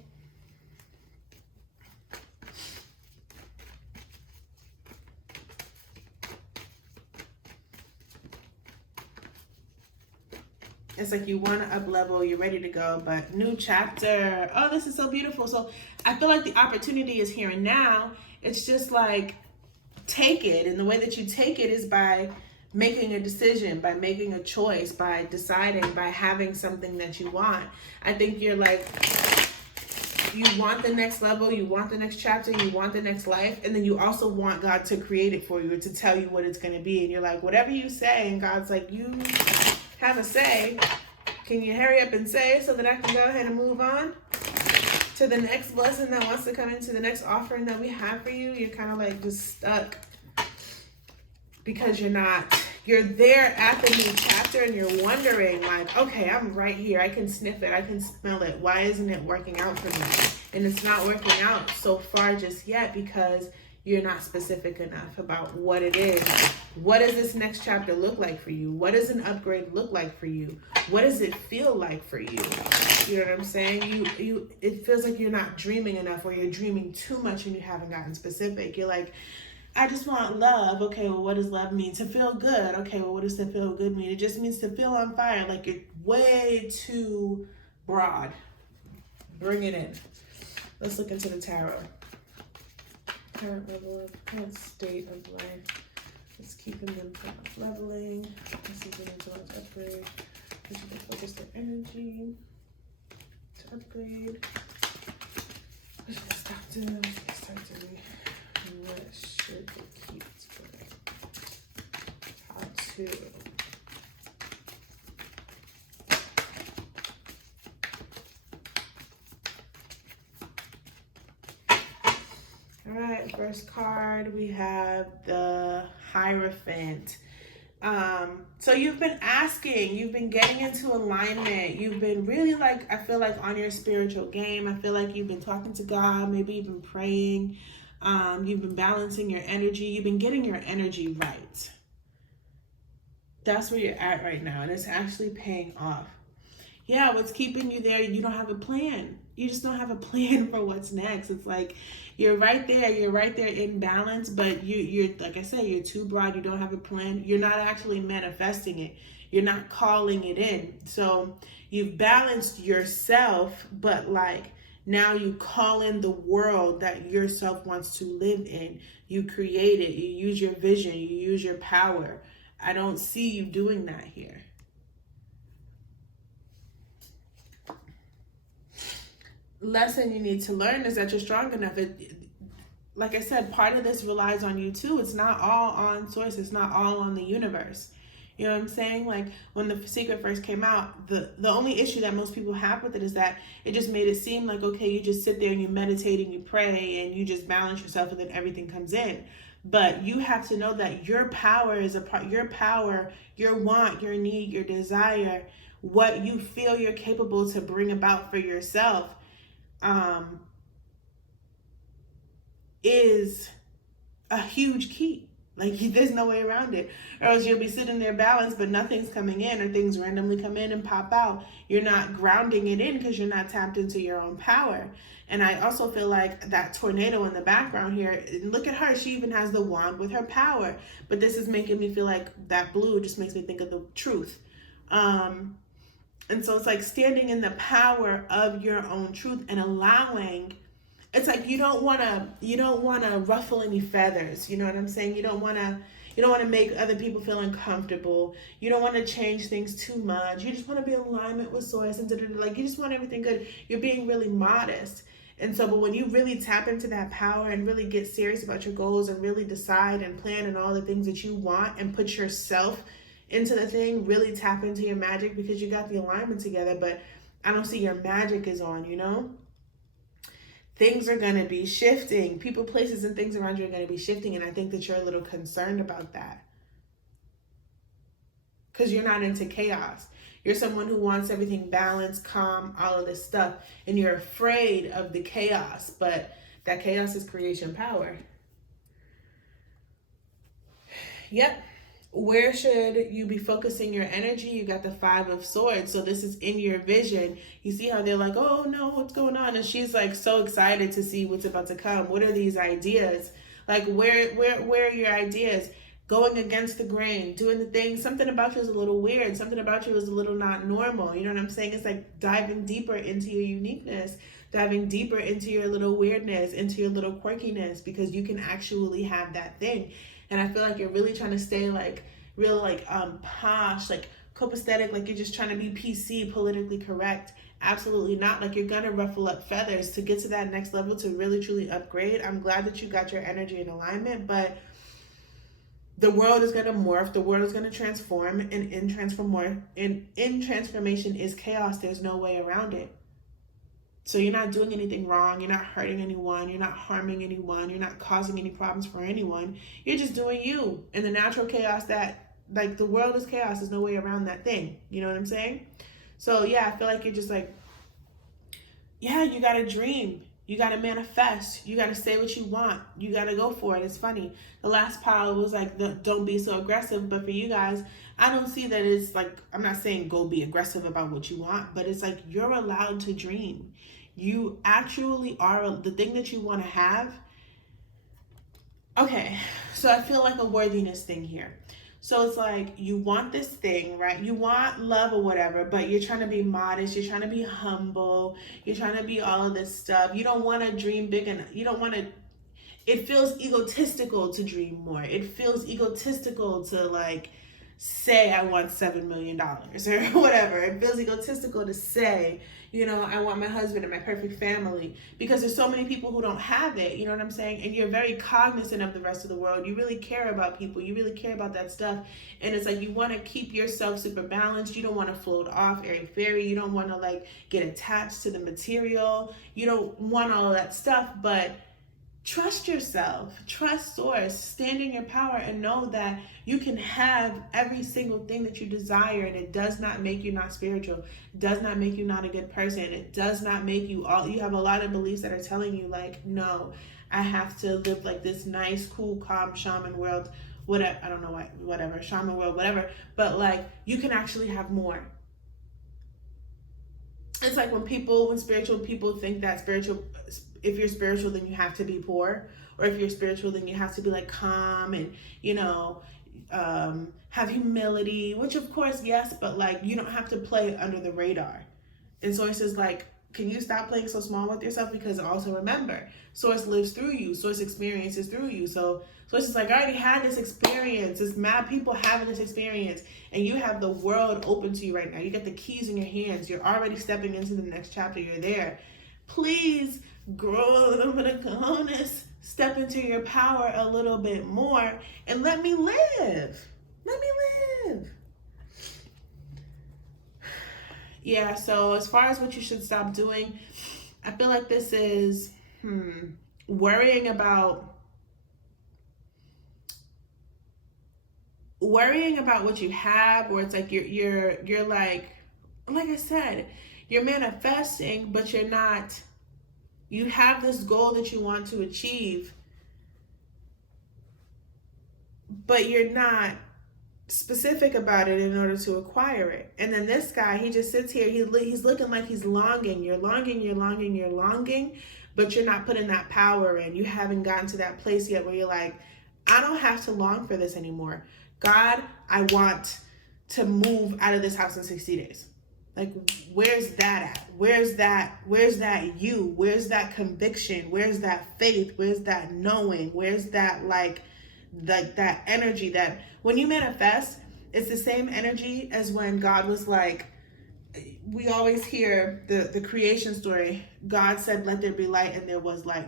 It's like you want to up level, you're ready to go, but new chapter. Oh, this is so beautiful. So I feel like the opportunity is here and now. It's just like, take it. And the way that you take it is by making a decision, by making a choice, by deciding, by having something that you want. I think you're like, you want the next level, you want the next chapter, you want the next life, and then you also want God to create it for you or to tell you what it's going to be. And you're like, whatever you say, and God's like, you have a say. Can you hurry up and say so that I can go ahead and move on to the next blessing that wants to come into the next offering that we have for you? You're kind of like just stuck because you're there at the new chapter and you're wondering like, okay, I'm right here. I can sniff it. I can smell it. Why isn't it working out for me? And it's not working out so far just yet because you're not specific enough about what it is. What does this next chapter look like for you? What does an upgrade look like for you? What does it feel like for you? You know what I'm saying? It feels like you're not dreaming enough, or you're dreaming too much and you haven't gotten specific. You're like, I just want love. Okay, well, what does love mean? To feel good. Okay, well, what does to feel good mean? It just means to feel on fire. Like, you're way too broad. Bring it in. Let's look into the tarot. Current level of current state of life. It's keeping them from leveling. This is an intellect upgrade. This is to focus their energy to upgrade. Push that stop Start doing what should they keep doing? How to. All right, first card, we have the Hierophant. So you've been asking, you've been getting into alignment. You've been really I feel like on your spiritual game. I feel like you've been talking to God, maybe you've been praying. You've been balancing your energy. You've been getting your energy right. That's where you're at right now, and it's actually paying off. Yeah, what's keeping you there? You don't have a plan. You just don't have a plan for what's next. It's like you're right there in balance, but you're like I said, you're too broad. You don't have a plan. You're not actually manifesting it. You're not calling it in. So you've balanced yourself, but now you call in the world that yourself wants to live in. You create it. You use your vision. You use your power. I don't see you doing that here. Lesson you need to learn is that you're strong enough. Like I said, part of this relies on you too. It's not all on source. It's not all on the universe. You know what I'm saying? Like when The Secret first came out, the only issue that most people have with it is that it just made it seem like, okay, you just sit there and you meditate and you pray and you just balance yourself and then everything comes in. But you have to know that your power is a part, your power, your want, your need, your desire, what you feel you're capable to bring about for yourself is a huge key. Like there's no way around it, or else you'll be sitting there balanced, but nothing's coming in, or things randomly come in and pop out. You're not grounding it in because you're not tapped into your own power. And I also feel like that tornado in the background here, look at her, she even has the wand with her power. But this is making me feel like that blue just makes me think of the truth. And so it's like standing in the power of your own truth and allowing. It's like you don't want to ruffle any feathers. You know what I'm saying? You don't want to make other people feel uncomfortable. You don't want to change things too much. You just want to be in alignment with source and like you just want everything good. You're being really modest. And so, but when you really tap into that power and really get serious about your goals and really decide and plan and all the things that you want and put yourself into the thing, really tap into your magic because you got the alignment together, but I don't see your magic is on, you know? Things are going to be shifting. People, places, and things around you are going to be shifting, and I think that you're a little concerned about that because you're not into chaos. You're someone who wants everything balanced, calm, all of this stuff, and you're afraid of the chaos, but that chaos is creation power. Yep. Where should you be focusing your energy? You got the 5 of Swords. So this is in your vision. You see how they're like, oh no, what's going on? And she's like so excited to see what's about to come. What are these ideas? Like where are your ideas? Going against the grain, doing the thing. Something about you is a little weird. Something about you is a little not normal. You know what I'm saying? It's like diving deeper into your uniqueness, diving deeper into your little weirdness, into your little quirkiness, because you can actually have that thing. And I feel like you're really trying to stay like real like posh, like copacetic, like you're just trying to be PC, politically correct. Absolutely not. Like you're gonna ruffle up feathers to get to that next level, to really truly upgrade. I'm glad that you got your energy in alignment, but the world is gonna morph, the world is gonna transform, and in transformation is chaos. There's no way around it. So you're not doing anything wrong. You're not hurting anyone. You're not harming anyone. You're not causing any problems for anyone. You're just doing you in the natural chaos that, like, the world is chaos. There's no way around that thing. You know what I'm saying? So yeah, I feel like you're just like, yeah, you got to dream. You got to manifest. You got to say what you want. You got to go for it. It's funny. The last pile was like, don't be so aggressive. But for you guys, I don't see that it's like, I'm not saying go be aggressive about what you want, but it's like you're allowed to dream. You actually are the thing that you want to have. Okay, so I feel like a worthiness thing here. So it's like you want this thing, right? You want love or whatever, but you're trying to be modest. You're trying to be humble. You're trying to be all of this stuff. You don't want to dream big enough. You don't want to. It feels egotistical to dream more. It feels egotistical to like say I want $7 million or whatever. It feels egotistical to say, you know, I want my husband and my perfect family, because there's so many people who don't have it, you know what I'm saying? And you're very cognizant of the rest of the world. You really care about people. You really care about that stuff. And it's like you want to keep yourself super balanced. You don't want to float off airy fairy. You don't want to like get attached to the material. You don't want all of that stuff, but trust yourself, trust source, stand in your power, and know that you can have every single thing that you desire, and it does not make you not spiritual. It does not make you not a good person. It does not make you all. You have a lot of beliefs that are telling you like, no, I have to live like this nice, cool, calm shaman world, whatever. I don't know what, whatever, shaman world, whatever. But like, you can actually have more. It's like when spiritual people think that if you're spiritual, then you have to be poor, or if you're spiritual, then you have to be like calm and, you know, have humility, which of course, yes, but like, you don't have to play under the radar. And Source is like, can you stop playing so small with yourself? Because also remember, Source lives through you. Source experiences through you. So Source is like, I already had this experience. There's mad people having this experience. And you have the world open to you right now. You got the keys in your hands. You're already stepping into the next chapter. You're there. Please grow a little bit of cojones. Step into your power a little bit more. And let me live. Let me live. Yeah, so as far as what you should stop doing, I feel like this is worrying about what you have, or it's like you're like I said, you're manifesting, but you're not. You have this goal that you want to achieve, but you're not specific about it in order to acquire it. And then this guy, he just sits here, he's looking like he's longing. You're longing, but you're not putting that power in. You haven't gotten to that place yet where you're like, I don't have to long for this anymore. God, I want to move out of this house in 60 days. Like, where's that at? Where's that you? Where's that conviction? Where's that faith? Where's that knowing? Where's that like that energy that when you manifest, it's the same energy as when God was like, we always hear the creation story. God said, let there be light, and there was light.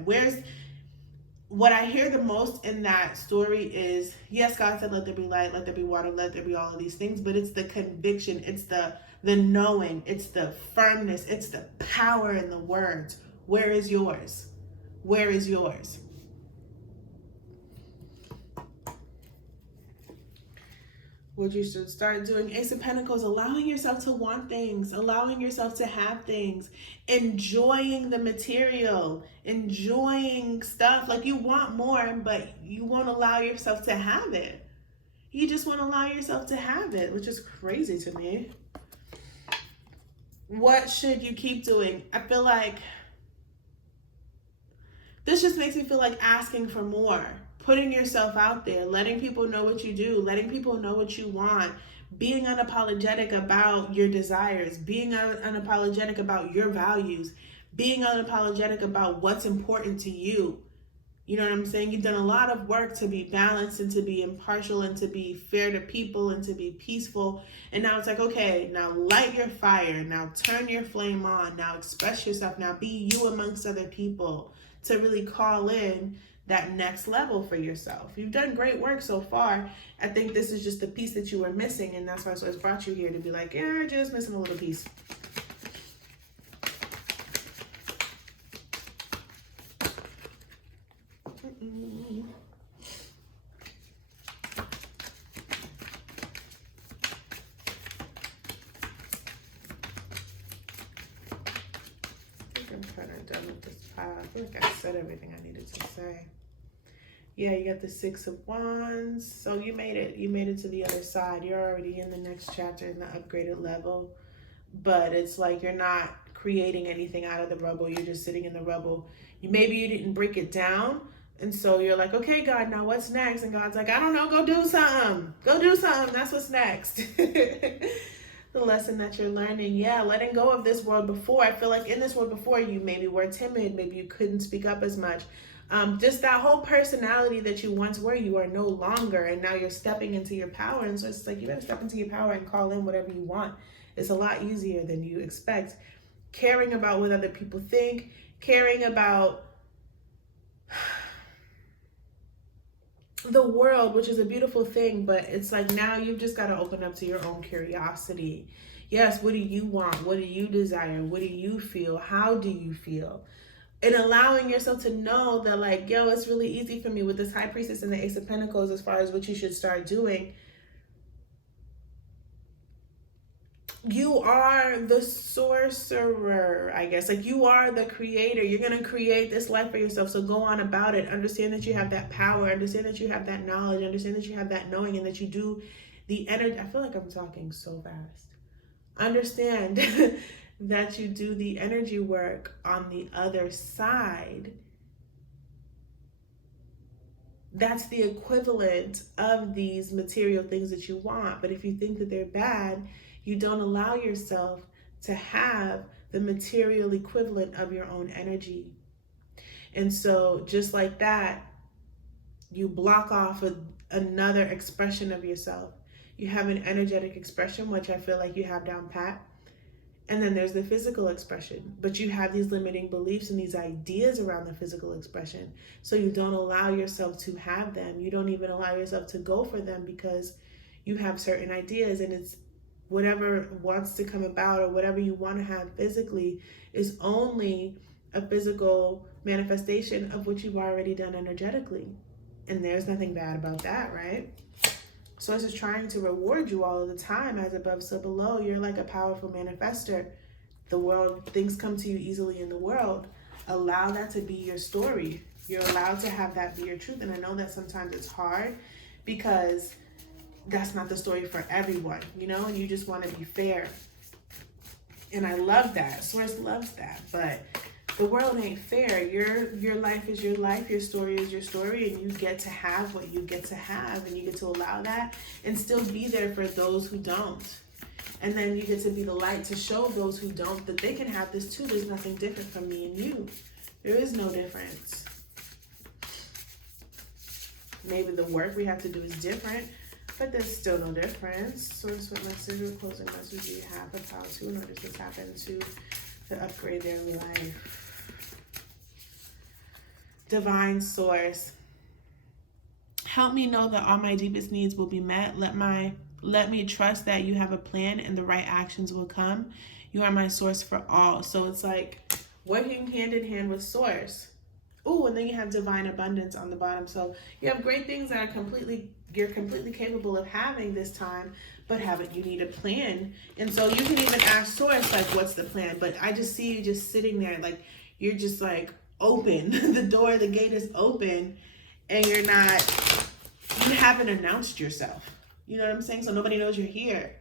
What I hear the most in that story is, yes, God said, let there be light, let there be water, let there be all of these things, but it's the conviction, it's the knowing, it's the firmness, it's the power in the words. Where is yours? Where is yours? What you should start doing, Ace of Pentacles, allowing yourself to want things, allowing yourself to have things, enjoying the material, enjoying stuff. Like, you want more, but you won't allow yourself to have it. You just won't allow yourself to have it, which is crazy to me. What should you keep doing? I feel like this just makes me feel like asking for more. Putting yourself out there, letting people know what you do, letting people know what you want, being unapologetic about your desires, being unapologetic about your values, being unapologetic about what's important to you. You know what I'm saying? You've done a lot of work to be balanced and to be impartial and to be fair to people and to be peaceful. And now it's like, okay, now light your fire. Now turn your flame on. Now express yourself. Now be you amongst other people to really call in that next level for yourself. You've done great work so far. I think this is just the piece that you were missing, and that's why I brought you here to be like, yeah, just missing a little piece. I'm kind of done with this pile. I feel like I said everything I needed to say. Yeah, you got the Six of Wands. So you made it. You made it to the other side. You're already in the next chapter in the upgraded level. But it's like you're not creating anything out of the rubble. You're just sitting in the rubble. Maybe you didn't break it down. And so you're like, okay, God, now what's next? And God's like, I don't know. Go do something. Go do something. That's what's next. The lesson that you're learning. Yeah, letting go of this world before. I feel like in this world before, you maybe were timid. Maybe you couldn't speak up as much. Just that whole personality that you once were, you are no longer, and now you're stepping into your power. And so it's like, you better step into your power and call in whatever you want. It's a lot easier than you expect. Caring about what other people think, caring about the world, which is a beautiful thing, but it's like now you've just got to open up to your own curiosity. Yes, what do you want? What do you desire? What do you feel? How do you feel? And allowing yourself to know that, like, yo, it's really easy for me with this High Priestess and the Ace of Pentacles as far as what you should start doing. You are the sorcerer, I guess. Like, you are the creator. You're going to create this life for yourself. So go on about it. Understand that you have that power. Understand that you have that knowledge. Understand that you have that knowing, and that you do the energy. I feel like I'm talking so fast. Understand that you do the energy work on the other side. That's the equivalent of these material things that you want. But if you think that they're bad, you don't allow yourself to have the material equivalent of your own energy. And so just like that, you block off another expression of yourself. You have an energetic expression, which I feel like you have down pat. And then there's the physical expression, but you have these limiting beliefs and these ideas around the physical expression. So you don't allow yourself to have them. You don't even allow yourself to go for them because you have certain ideas, and it's whatever wants to come about or whatever you want to have physically is only a physical manifestation of what you've already done energetically. And there's nothing bad about that, right? Source is trying to reward you all of the time, as above, so below. You're like a powerful manifester. The world, things come to you easily in the world. Allow that to be your story. You're allowed to have that be your truth. And I know that sometimes it's hard because that's not the story for everyone, you know, and you just want to be fair. And I love that. Source loves that. But the world ain't fair. Your life is your life. Your story is your story. And you get to have what you get to have. And you get to allow that and still be there for those who don't. And then you get to be the light to show those who don't that they can have this too. There's nothing different from me and you. There is no difference. Maybe the work we have to do is different, but there's still no difference. Source, what message or closing message do you have of how to, in order to tap into to upgrade their life? Divine Source, help me know that all my deepest needs will be met. Let me trust that you have a plan and the right actions will come. You are my source for all. So it's like working hand in hand with Source. Ooh, and then you have divine abundance on the bottom. So you have great things that are you're completely capable of having this time, but you need a plan. And so you can even ask Source, like, what's the plan? But I just see you just sitting there, like, you're just like open. The gate is open, and you haven't announced yourself. You know what I'm saying? So nobody knows you're here.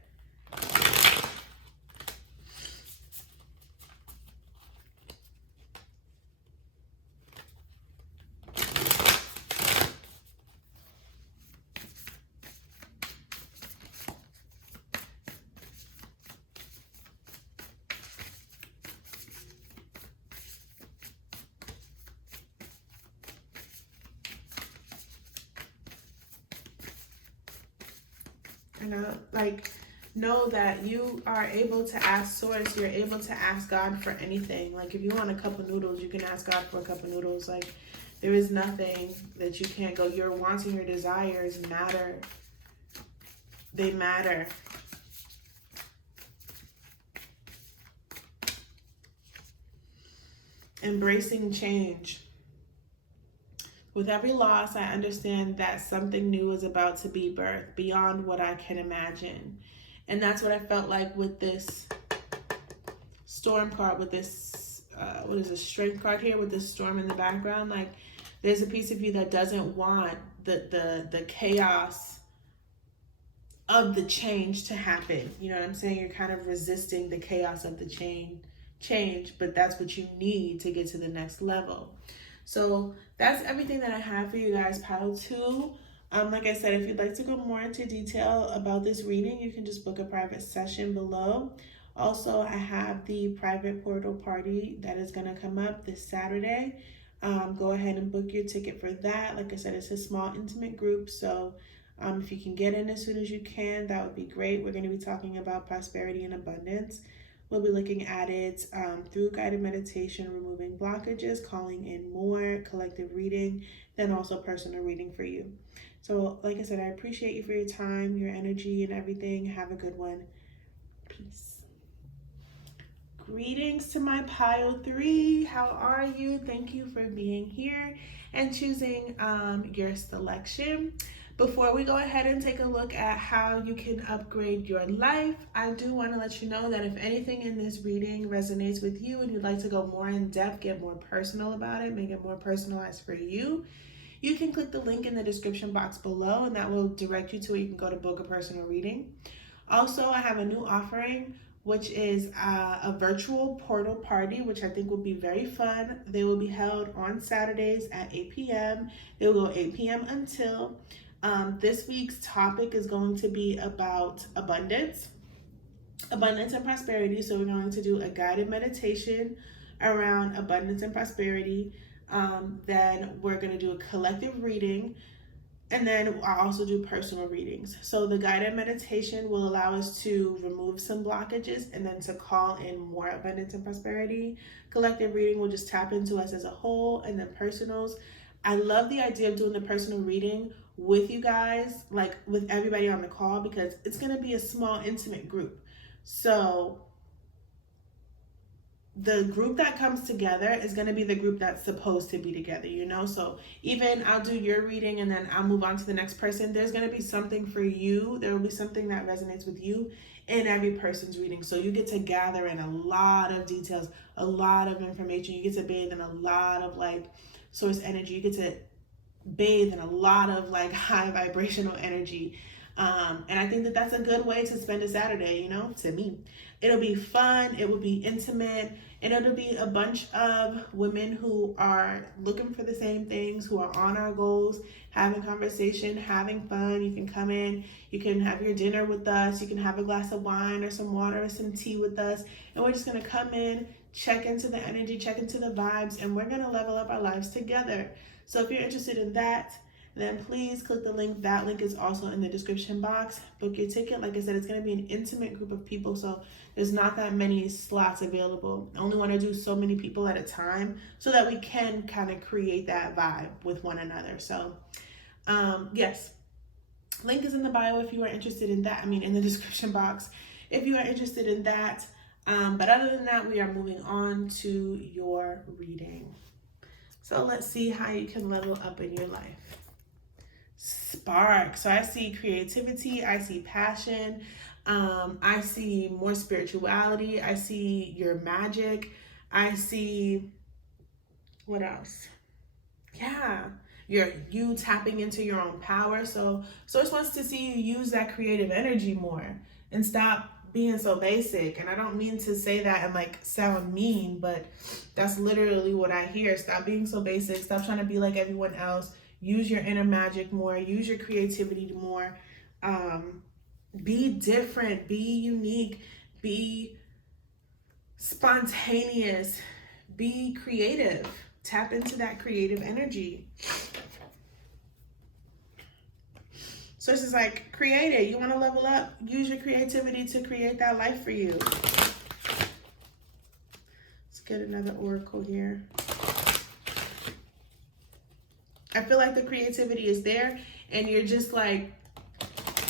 Know that you are able to ask Source. You're able to ask God for anything. Like, if you want a cup of noodles, you can ask God for a cup of noodles. Like, there is nothing that you can't go. Your wants and your desires matter. They matter. Embracing change. With every loss, I understand that something new is about to be birthed beyond what I can imagine. And that's what I felt like with this storm card, with this, strength card here with this storm in the background. Like, there's a piece of you that doesn't want the chaos of the change to happen. You know what I'm saying? You're kind of resisting the chaos of the change, but that's what you need to get to the next level. So that's everything that I have for you guys, pile 2. Like I said, if you'd like to go more into detail about this reading, you can just book a private session below. Also, I have the private portal party that is going to come up this Saturday. go ahead and book your ticket for that. Like I said, it's a small, intimate group. So if you can get in as soon as you can, that would be great. We're going to be talking about prosperity and abundance. We'll be looking at it through guided meditation, removing blockages, calling in more, collective reading, then also personal reading for you. So like I said, I appreciate you for your time, your energy, and everything. Have a good one. Peace. Greetings to my pile 3. How are you? Thank you for being here and choosing your selection. Before we go ahead and take a look at how you can upgrade your life, I do want to let you know that if anything in this reading resonates with you and you'd like to go more in depth, get more personal about it, make it more personalized for you, you can click the link in the description box below and that will direct you to where you can go to book a personal reading. Also, I have a new offering, which is a virtual portal party, which I think will be very fun. They will be held on Saturdays at 8 p.m. They will go 8 p.m. until. This week's topic is going to be about abundance and prosperity. So we're going to do a guided meditation around abundance and prosperity. Then we're going to do a collective reading. And then I also do personal readings. So the guided meditation will allow us to remove some blockages and then to call in more abundance and prosperity. Collective reading will just tap into us as a whole, and then personals. I love the idea of doing the personal reading with you guys, like with everybody on the call, because it's going to be a small, intimate group. So the group that comes together is going to be the group that's supposed to be together, you know? So even I'll do your reading and then I'll move on to the next person. There's going to be something for you. There will be something that resonates with you in every person's reading. So you get to gather in a lot of details, a lot of information. You get to bathe in a lot of like source energy. You get to bathe in a lot of like high vibrational energy. And I think that that's a good way to spend a Saturday, you know, to me. It'll be fun, it will be intimate, and it'll be a bunch of women who are looking for the same things, who are on our goals, having conversation, having fun. You can come in, you can have your dinner with us, you can have a glass of wine or some water or some tea with us, and we're just gonna come in, check into the energy, check into the vibes, and we're gonna level up our lives together. So if you're interested in that, then please click the link. That link is also in the description box. Book your ticket. Like I said, it's going to be an intimate group of people, so there's not that many slots available. I only want to do so many people at a time so that we can kind of create that vibe with one another. So yes, link is in the bio if you are interested in that. I mean, in the description box if you are interested in that. But other than that, we are moving on to your reading. So let's see how you can level up in your life. Spark. So I see creativity, I see passion, I see more spirituality, I see your magic, I see, what else? Yeah, you tapping into your own power. So Source wants to see you use that creative energy more and stop being so basic. And I don't mean to say that and like sound mean, but that's literally what I hear. Stop being so basic, stop trying to be like everyone else. Use your inner magic more, use your creativity more, be different, be unique, be spontaneous, be creative. Tap into that creative energy. So it's just like, create it. You want to level up? Use your creativity to create that life for you. Let's get another oracle here. I feel like the creativity is there and you're just like,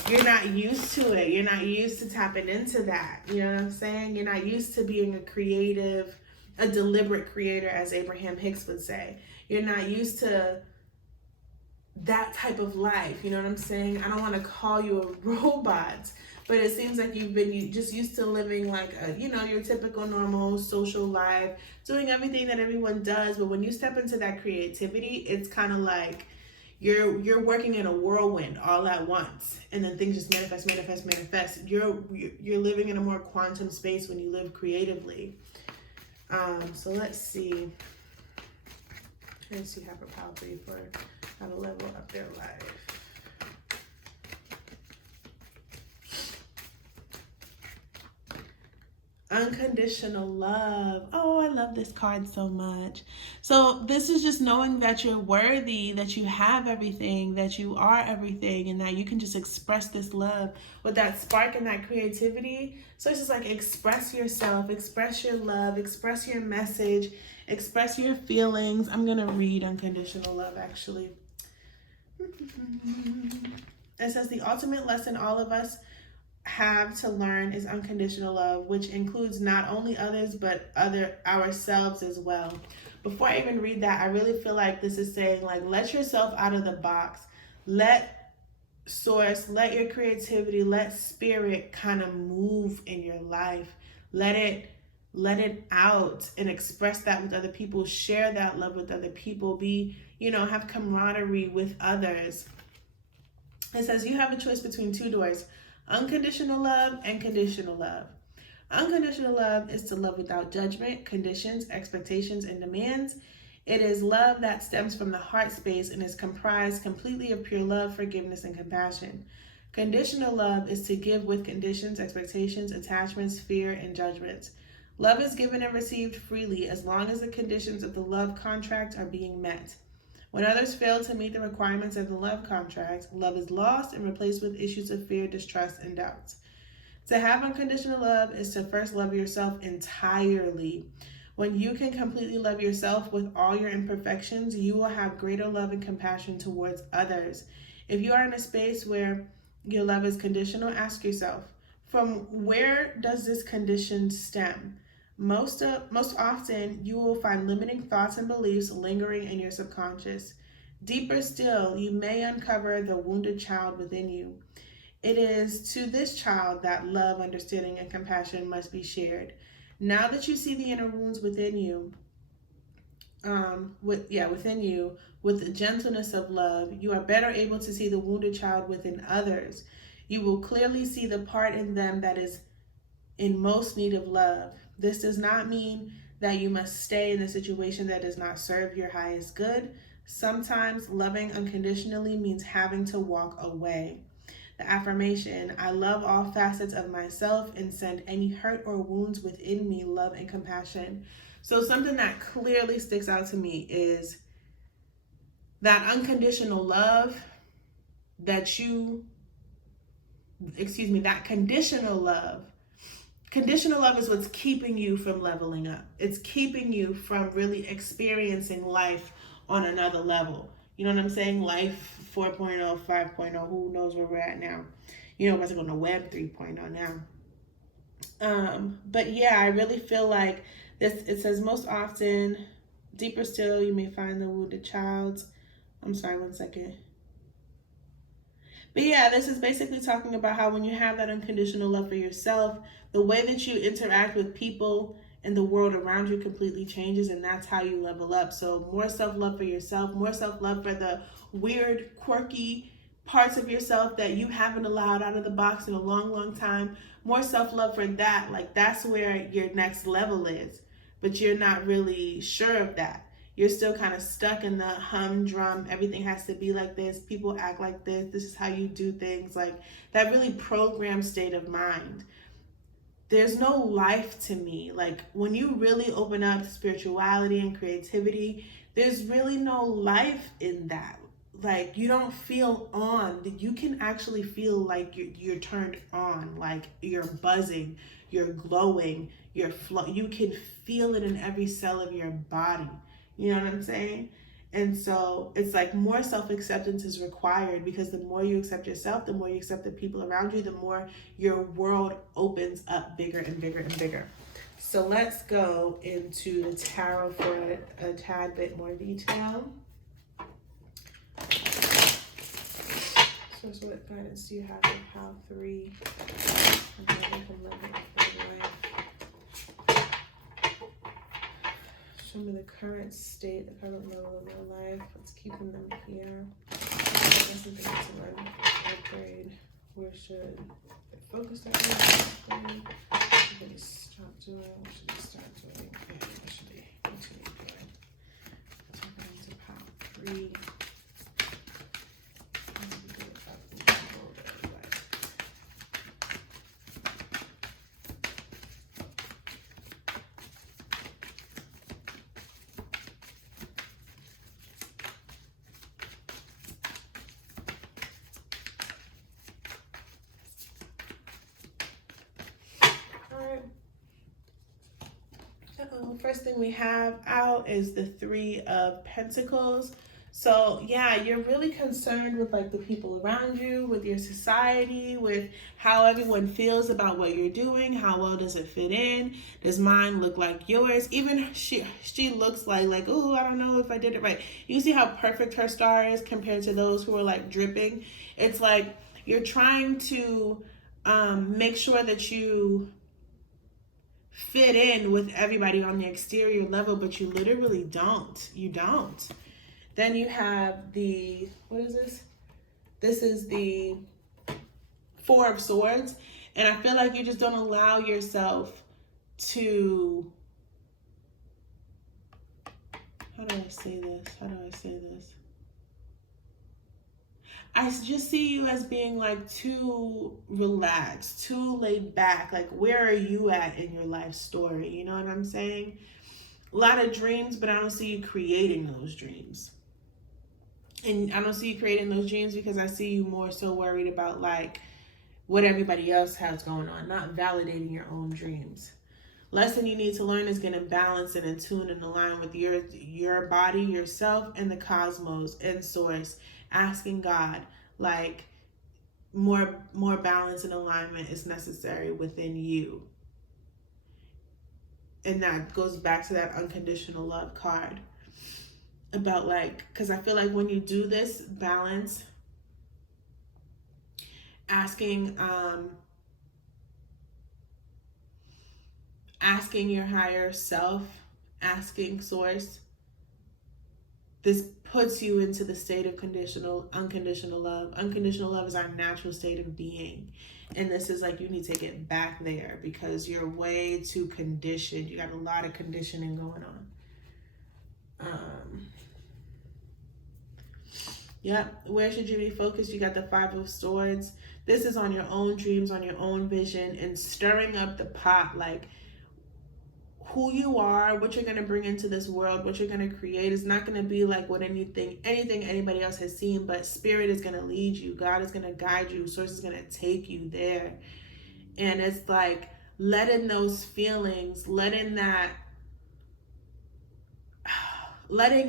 you're not used to it. You're not used to tapping into that. You know what I'm saying? You're not used to being a creative, a deliberate creator, as Abraham Hicks would say. You're not used to that type of life. You know what I'm saying? I don't want to call you a robot, but it seems like you've been just used to living like a, you know, your typical normal social life, doing everything that everyone does. But when you step into that creativity, it's kind of like you're working in a whirlwind all at once, and then things just manifest. You're living in a more quantum space when you live creatively. So let's see. Trying to see how powerful for how to level up their life. Unconditional love. Oh, I love this card so much. So So this is just knowing that you're worthy, that you have everything, that you are everything, and that you can just express this love with that spark and that creativity. So it's just like express yourself, express your love, express your message, express your feelings. I'm going to read Unconditional Love actually. It says the ultimate lesson all of us have to learn is unconditional love, which includes not only others but ourselves as well. Before I even read that, I really feel like this is saying, like, let yourself out of the box. Let source, let your creativity, let spirit kind of move in your life. Let it out and express that with other people. Share that love with other people. Be, have camaraderie with others. It says you have a choice between two doors: unconditional love and conditional love. Unconditional love is to love without judgment, conditions, expectations, and demands. It is love that stems from the heart space and is comprised completely of pure love, forgiveness, and compassion. Conditional love is to give with conditions, expectations, attachments, fear, and judgments. Love is given and received freely as long as the conditions of the love contract are being met. When others fail to meet the requirements of the love contract, love is lost and replaced with issues of fear, distrust, and doubts. To have unconditional love is to first love yourself entirely. When you can completely love yourself with all your imperfections, you will have greater love and compassion towards others. If you are in a space where your love is conditional, ask yourself, from where does this condition stem? Most often, you will find limiting thoughts and beliefs lingering in your subconscious. Deeper still, you may uncover the wounded child within you. It is to this child that love, understanding, and compassion must be shared. Now that you see the inner wounds within you, with the gentleness of love, you are better able to see the wounded child within others. You will clearly see the part in them that is in most need of love. This does not mean that you must stay in a situation that does not serve your highest good. Sometimes loving unconditionally means having to walk away. The affirmation: I love all facets of myself and send any hurt or wounds within me love and compassion. So something that clearly sticks out to me is that unconditional love that that conditional love. Conditional love is what's keeping you from leveling up. It's keeping you from really experiencing life on another level. You know what I'm saying? Life 4.0, 5.0, who knows where we're at now. We're going to Web 3.0 now. But yeah, I really feel like this, it says most often, deeper still, you may find the wounded child. I'm sorry, one second. But yeah, this is basically talking about how when you have that unconditional love for yourself, the way that you interact with people and the world around you completely changes, and that's how you level up. So more self-love for yourself, more self-love for the weird, quirky parts of yourself that you haven't allowed out of the box in a long, long time. More self-love for that. Like, that's where your next level is, but you're not really sure of that. You're still kind of stuck in the humdrum, everything has to be like this, people act like this is how you do things, like that really programmed state of mind. There's no life to me. Like, when you really open up to spirituality and creativity, there's really no life in that. Like, you don't feel on. You can actually feel like you're turned on, like you're buzzing, you're glowing, you can feel it in every cell of your body. You know what I'm saying? And so it's like more self-acceptance is required, because the more you accept yourself, the more you accept the people around you, the more your world opens up bigger and bigger and bigger. So let's go into the tarot for a tad bit more detail. So what guidance do you have with how 3 and how they can live a life? Show me the current state, the current level of their life. What's keeping them here? Something to learn, upgrade. Where should they focus on? Should they stop doing? What should they start doing? Yeah, what should they continue doing? Tapping into power 3. First thing we have out is the Three of Pentacles. So yeah, you're really concerned with like the people around you, with your society, with how everyone feels about what you're doing. How well does it fit in? Does mine look like yours? Even she looks like, oh, I don't know if I did it right. You see how perfect her star is compared to those who are like dripping. It's like you're trying to make sure that you fit in with everybody on the exterior level, but you literally don't. You don't. Then you have the, what is this? This is the Four of Swords. And I feel like you just don't allow yourself to, how do I say this? I just see you as being like too relaxed, too laid back. Like, where are you at in your life story? You know what I'm saying? A lot of dreams, but I don't see you creating those dreams. And I don't see you creating those dreams because I see you more so worried about like what everybody else has going on, not validating your own dreams. Lesson you need to learn is going to balance and attune and align with your body, yourself, and the cosmos and source. Asking God, like, more balance and alignment is necessary within you. And that goes back to that unconditional love card. About like, because I feel like when you do this balance, asking your higher self, asking source, this puts you into the state of unconditional love. Unconditional love is our natural state of being. And this is like, you need to get back there because you're way too conditioned. You got a lot of conditioning going on. Yep. Where should you be focused? You got the Five of Swords. This is on your own dreams, on your own vision, and stirring up the pot, like who you are, what you're going to bring into this world, what you're going to create is not going to be like what anything anybody else has seen, but Spirit is going to lead you. God is going to guide you. Source is going to take you there. And it's like letting those feelings, letting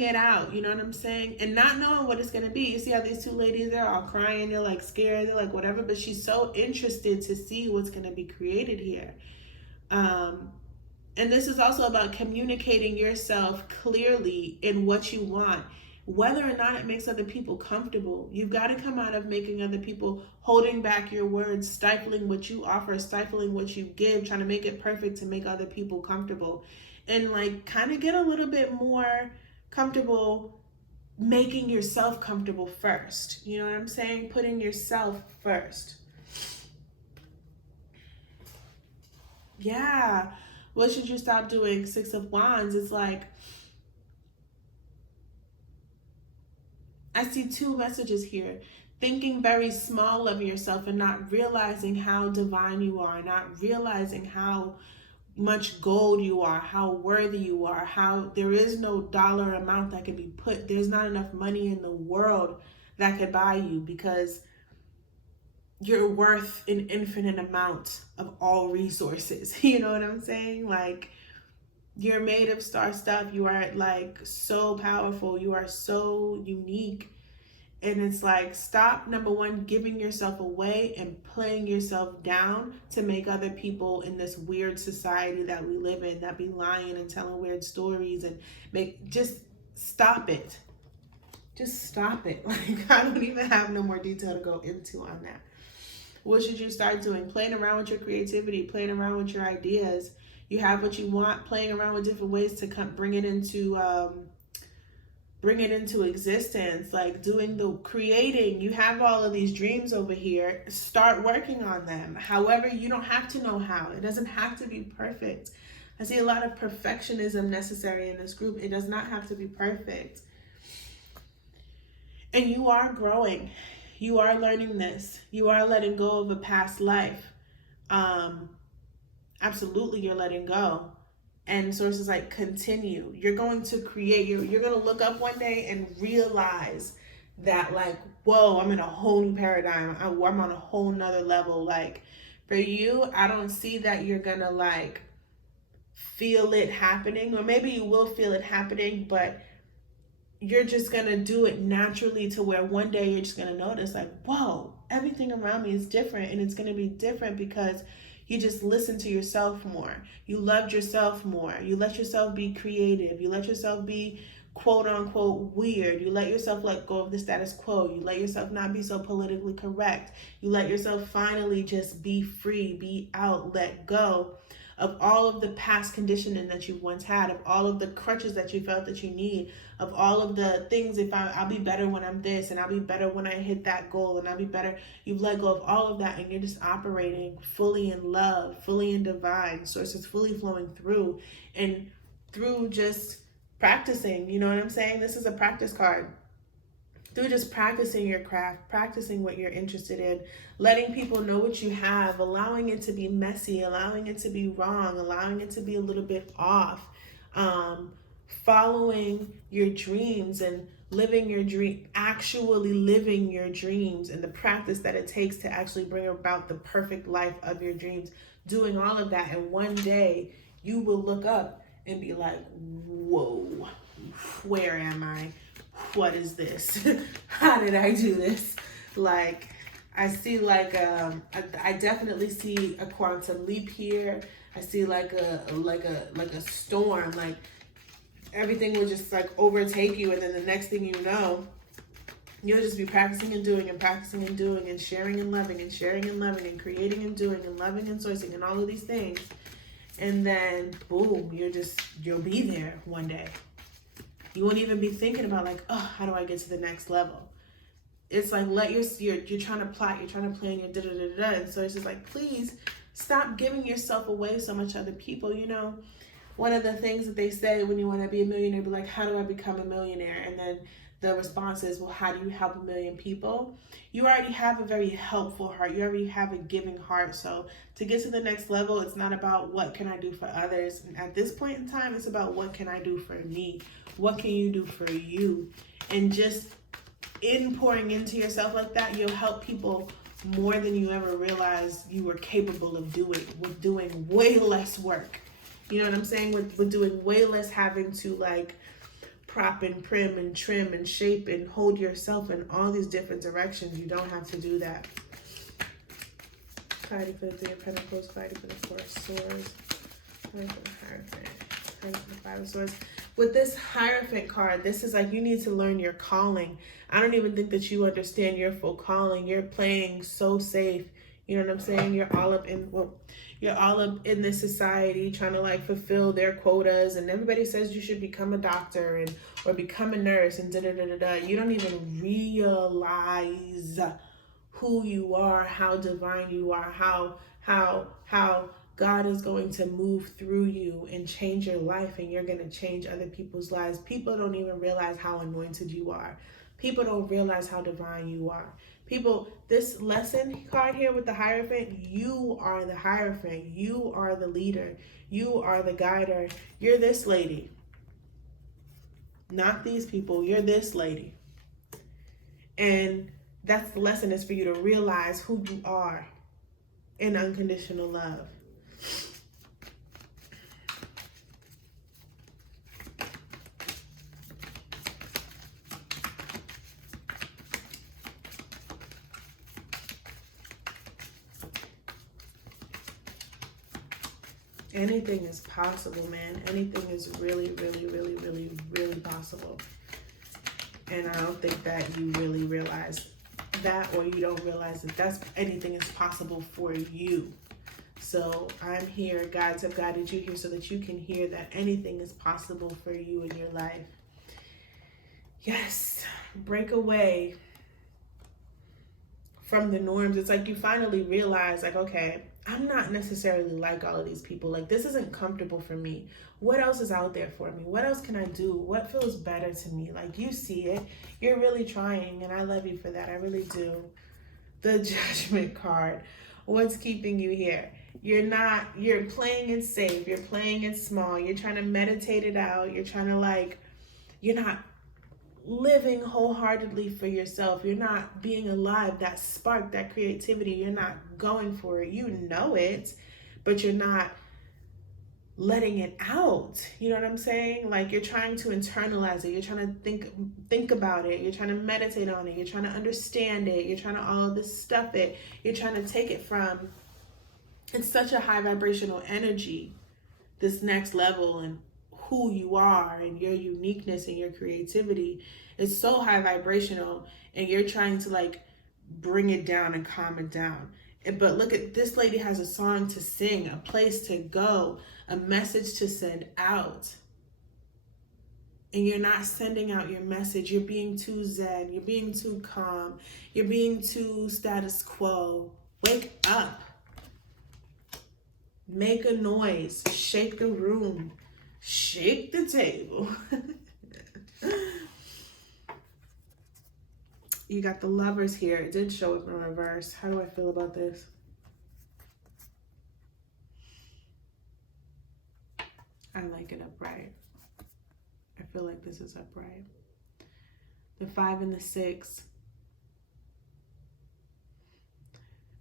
it out, you know what I'm saying? And not knowing what it's going to be. You see how these two ladies, they're all crying, they're like scared, they're like whatever, but she's so interested to see what's going to be created here. And this is also about communicating yourself clearly in what you want, whether or not it makes other people comfortable. You've got to come out of making other people, holding back your words, stifling what you offer, stifling what you give, trying to make it perfect to make other people comfortable. And like kind of get a little bit more comfortable making yourself comfortable first. You know what I'm saying? Putting yourself first. Yeah. What should you stop doing? Six of Wands. It's like, I see two messages here. Thinking very small of yourself and not realizing how divine you are, not realizing how much gold you are, how worthy you are, how there is no dollar amount that can be put. There's not enough money in the world that could buy you because you're worth an infinite amount of all resources. You know what I'm saying? Like, you're made of star stuff. You are like so powerful. You are so unique. And it's like, stop, number one, giving yourself away and playing yourself down to make other people in this weird society that we live in, that be lying and telling weird stories and just stop it. Just stop it. Like, I don't even have no more detail to go into on that. What should you start doing? Playing around with your creativity, playing around with your ideas. You have what you want, playing around with different ways to bring it into existence, like doing the creating. You have all of these dreams over here. Start working on them. However, you don't have to know how. It doesn't have to be perfect. I see a lot of perfectionism necessary in this group. It does not have to be perfect. And you are growing. You are learning this. You are letting go of a past life. Absolutely, you're letting go. And sources like continue. You're going to create. You're going to look up one day and realize that like, whoa, I'm in a whole new paradigm. I'm on a whole nother level. Like for you, I don't see that you're going to like feel it happening, or maybe you will feel it happening, but you're just going to do it naturally to where one day you're just going to notice like, whoa, everything around me is different. And it's going to be different because you just listen to yourself more. You loved yourself more. You let yourself be creative. You let yourself be quote unquote weird. You let yourself let go of the status quo. You let yourself not be so politically correct. You let yourself finally just be free, be out, let go of all of the past conditioning that you once had, of all of the crutches that you felt that you need, of all of the things, I'll be better when I'm this, and I'll be better when I hit that goal, and I'll be better. You've let go of all of that, and you're just operating fully in love, fully in divine, sources fully flowing through, and through just practicing, you know what I'm saying? This is a practice card. Through just practicing your craft, practicing what you're interested in, letting people know what you have, allowing it to be messy, allowing it to be wrong, allowing it to be a little bit off, following your dreams and living your dream, actually living your dreams, and the practice that it takes to actually bring about the perfect life of your dreams, doing all of that. And one day you will look up and be like, whoa, where am I? What is this? How did I do this? Like, I see like I definitely see a quantum leap here. I see like a storm, like everything will just like overtake you, and then the next thing you know, you'll just be practicing and doing and practicing and doing and sharing and loving and sharing and loving and creating and doing and loving and sourcing and all of these things. And then boom, you'll be there one day. You won't even be thinking about like, oh, how do I get to the next level? It's like you're trying to plot, you're trying to plan your da-da-da-da-da. And so it's just like, please stop giving yourself away so much to other people. You know, one of the things that they say when you want to be a millionaire, be like, how do I become a millionaire? And then the response is, well, how do you help a million people? You already have a very helpful heart. You already have a giving heart. So to get to the next level, it's not about what can I do for others. And at this point in time, it's about what can I do for me? What can you do for you? And just in pouring into yourself like that, you'll help people more than you ever realized you were capable of doing, with doing way less work. You know what I'm saying? With doing way less, having to like prop and prim and trim and shape and hold yourself in all these different directions. You don't have to do that. Fighting for the Three of Pentacles, fighting for the Four of Swords, fighting for the Hierophant, fighting for the Five of Swords. With this Hierophant card, this is like you need to learn your calling. I don't even think that you understand your full calling. You're playing so safe. You know what I'm saying? You're all up in this society trying to like fulfill their quotas, and everybody says you should become a doctor and or become a nurse and da-da-da-da-da. You don't even realize who you are, how divine you are, how God is going to move through you and change your life, and you're going to change other people's lives. People don't even realize how anointed you are. People don't realize how divine you are. People, this lesson card here with the Hierophant, you are the Hierophant. You are the leader. You are the guider. You're this lady. Not these people. You're this lady. And that's the lesson, is for you to realize who you are in unconditional love. Anything is possible, man. Anything is really, really, really, really, really possible. And I don't think that you really realize that, or you don't realize that anything is possible for you. So I'm here. Guides have guided you here so that you can hear that anything is possible for you in your life. Yes, break away from the norms. It's like you finally realize, like, okay, I'm not necessarily like all of these people. Like, this isn't comfortable for me. What else is out there for me? What else can I do? What feels better to me? Like, you see it. You're really trying, and I love you for that. I really do. The Judgment card. What's keeping you here? You're playing it safe. You're playing it small. You're trying to meditate it out. You're trying to you're not living wholeheartedly for yourself. You're not being alive, that spark, that creativity. You're not going for it. You know it, but you're not letting it out. You know what I'm saying? Like you're trying to internalize it. You're trying to think about it. You're trying to meditate on it. You're trying to understand it. You're trying to all this stuff it. You're trying to take it from, it's such a high vibrational energy, this next level, and who you are and your uniqueness and your creativity is so high vibrational, and you're trying to like bring it down and calm it down. But look at this lady has a song to sing, a place to go, a message to send out. And you're not sending out your message. You're being too zen. You're being too calm. You're being too status quo. Wake up. Make a noise. Shake the room. Shake the table. You got the Lovers here. It did show up in reverse. How do I feel about this? I like it upright. I feel like this is upright. The 5 and the 6.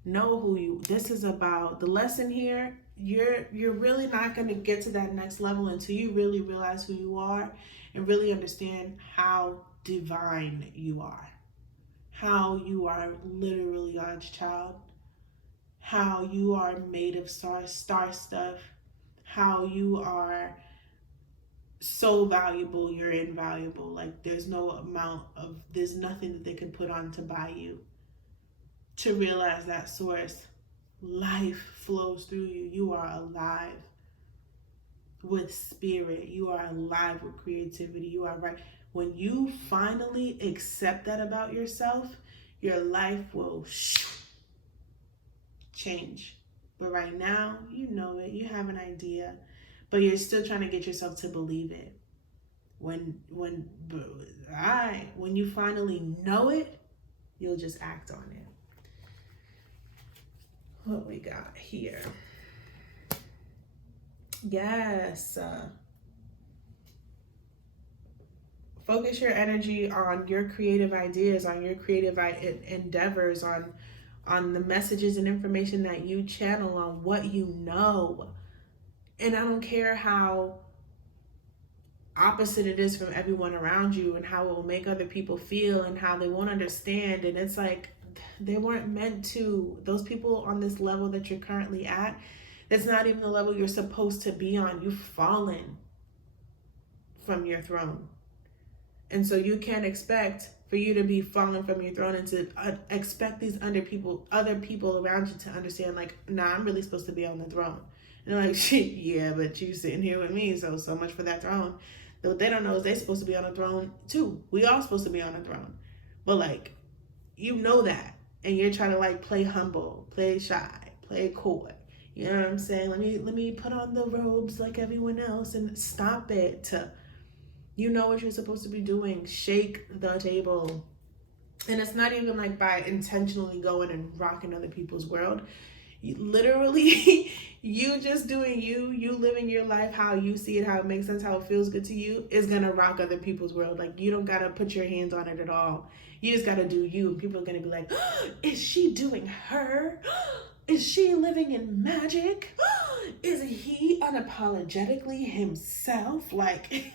Know who you, this is about. The lesson here, you're really not going to get to that next level until you really realize who you are and really understand how divine you are. How you are literally God's child, how you are made of star stuff, how you are so valuable, you're invaluable. Like there's nothing that they can put on to buy you. To realize that source, life flows through you. You are alive with spirit. You are alive with creativity. You are right. When you finally accept that about yourself, your life will change. But right now, you know it. You have an idea, but you're still trying to get yourself to believe it. When you finally know it, you'll just act on it. What we got here? Yes. Focus your energy on your creative ideas, on your creative endeavors, on the messages and information that you channel, on what you know. And I don't care how opposite it is from everyone around you and how it will make other people feel and how they won't understand. And it's like, they weren't meant to. Those people on this level that you're currently at, that's not even the level you're supposed to be on. You've fallen from your throne. And so you can't expect for you to be falling from your throne and to expect these other people around you to understand, like, nah, I'm really supposed to be on the throne. And they're like, shit, yeah, but you sitting here with me, so much for that throne. What they don't know is they're supposed to be on a throne too. We all supposed to be on a throne. But like, you know that. And you're trying to like play humble, play shy, play coy. You know what I'm saying? Let me put on the robes like everyone else and stop it. You know what you're supposed to be doing. Shake the table. And it's not even like by intentionally going and rocking other people's world. Literally, you just doing you living your life how you see it, how it makes sense, how it feels good to you, is gonna rock other people's world. Like, you don't gotta put your hands on it at all. You just gotta do you. People are gonna be like, oh, is she doing her? Is she living in magic? Is he unapologetically himself? Like,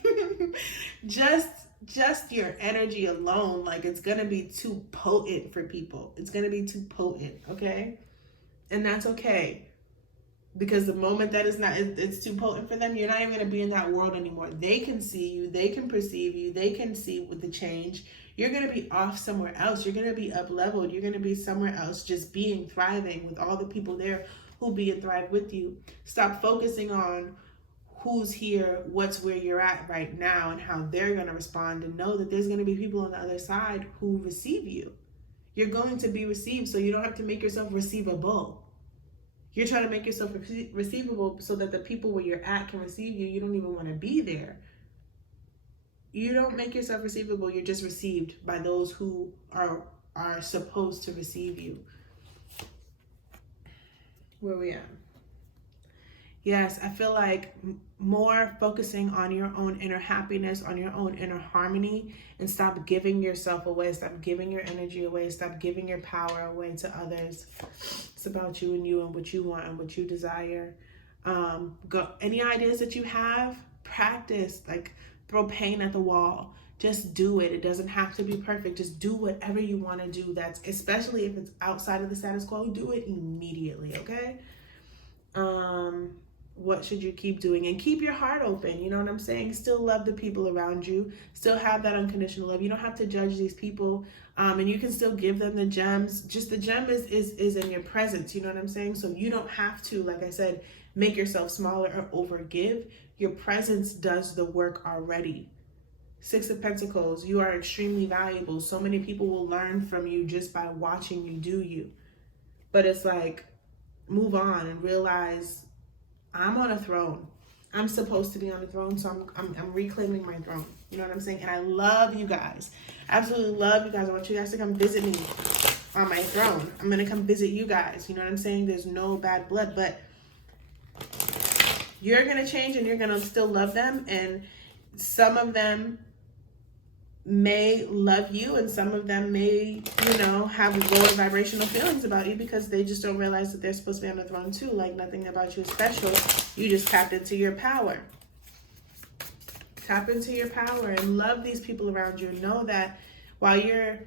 just your energy alone, like, it's gonna be too potent for people. It's gonna be too potent, okay? And that's okay. Because the moment that is not, it's too potent for them, you're not even going to be in that world anymore. They can see you, they can perceive you, they can see with the change. You're going to be off somewhere else. You're going to be up leveled. You're going to be somewhere else, just being, thriving with all the people there who be and thrive with you. Stop focusing on who's here, what's where you're at right now, and how they're going to respond, and know that there's going to be people on the other side who receive you. You're going to be received, so you don't have to make yourself receivable. You're trying to make yourself receivable so that the people where you're at can receive you. You don't even want to be there. You don't make yourself receivable. You're just received by those who are supposed to receive you. Where we at? Yes, I feel like more focusing on your own inner happiness, on your own inner harmony, and stop giving yourself away, stop giving your energy away, stop giving your power away to others. It's about you and what you want and what you desire. Any ideas that you have, practice, like throw paint at the wall. Just do it. It doesn't have to be perfect. Just do whatever you want to do. That's, especially if it's outside of the status quo, do it immediately, okay? What should you keep doing? And keep your heart open. You know what I'm saying? Still love the people around you. Still have that unconditional love. You don't have to judge these people. And you can still give them the gems. Just the gem is in your presence. You know what I'm saying? So you don't have to, like I said, make yourself smaller or overgive. Your presence does the work already. Six of Pentacles, you are extremely valuable. So many people will learn from you just by watching you do you. But it's like, move on and realize I'm on a throne. I'm supposed to be on the throne, so I'm reclaiming my throne. You know what I'm saying? And I love you guys. Absolutely love you guys. I want you guys to come visit me on my throne. I'm going to come visit you guys. You know what I'm saying? There's no bad blood, but you're going to change and you're going to still love them. And some of them may love you and some of them may, you know, have lower vibrational feelings about you because they just don't realize that they're supposed to be on the throne too. Like nothing about you is special. You just tapped into your power. Tap into your power and love these people around you. Know that while you're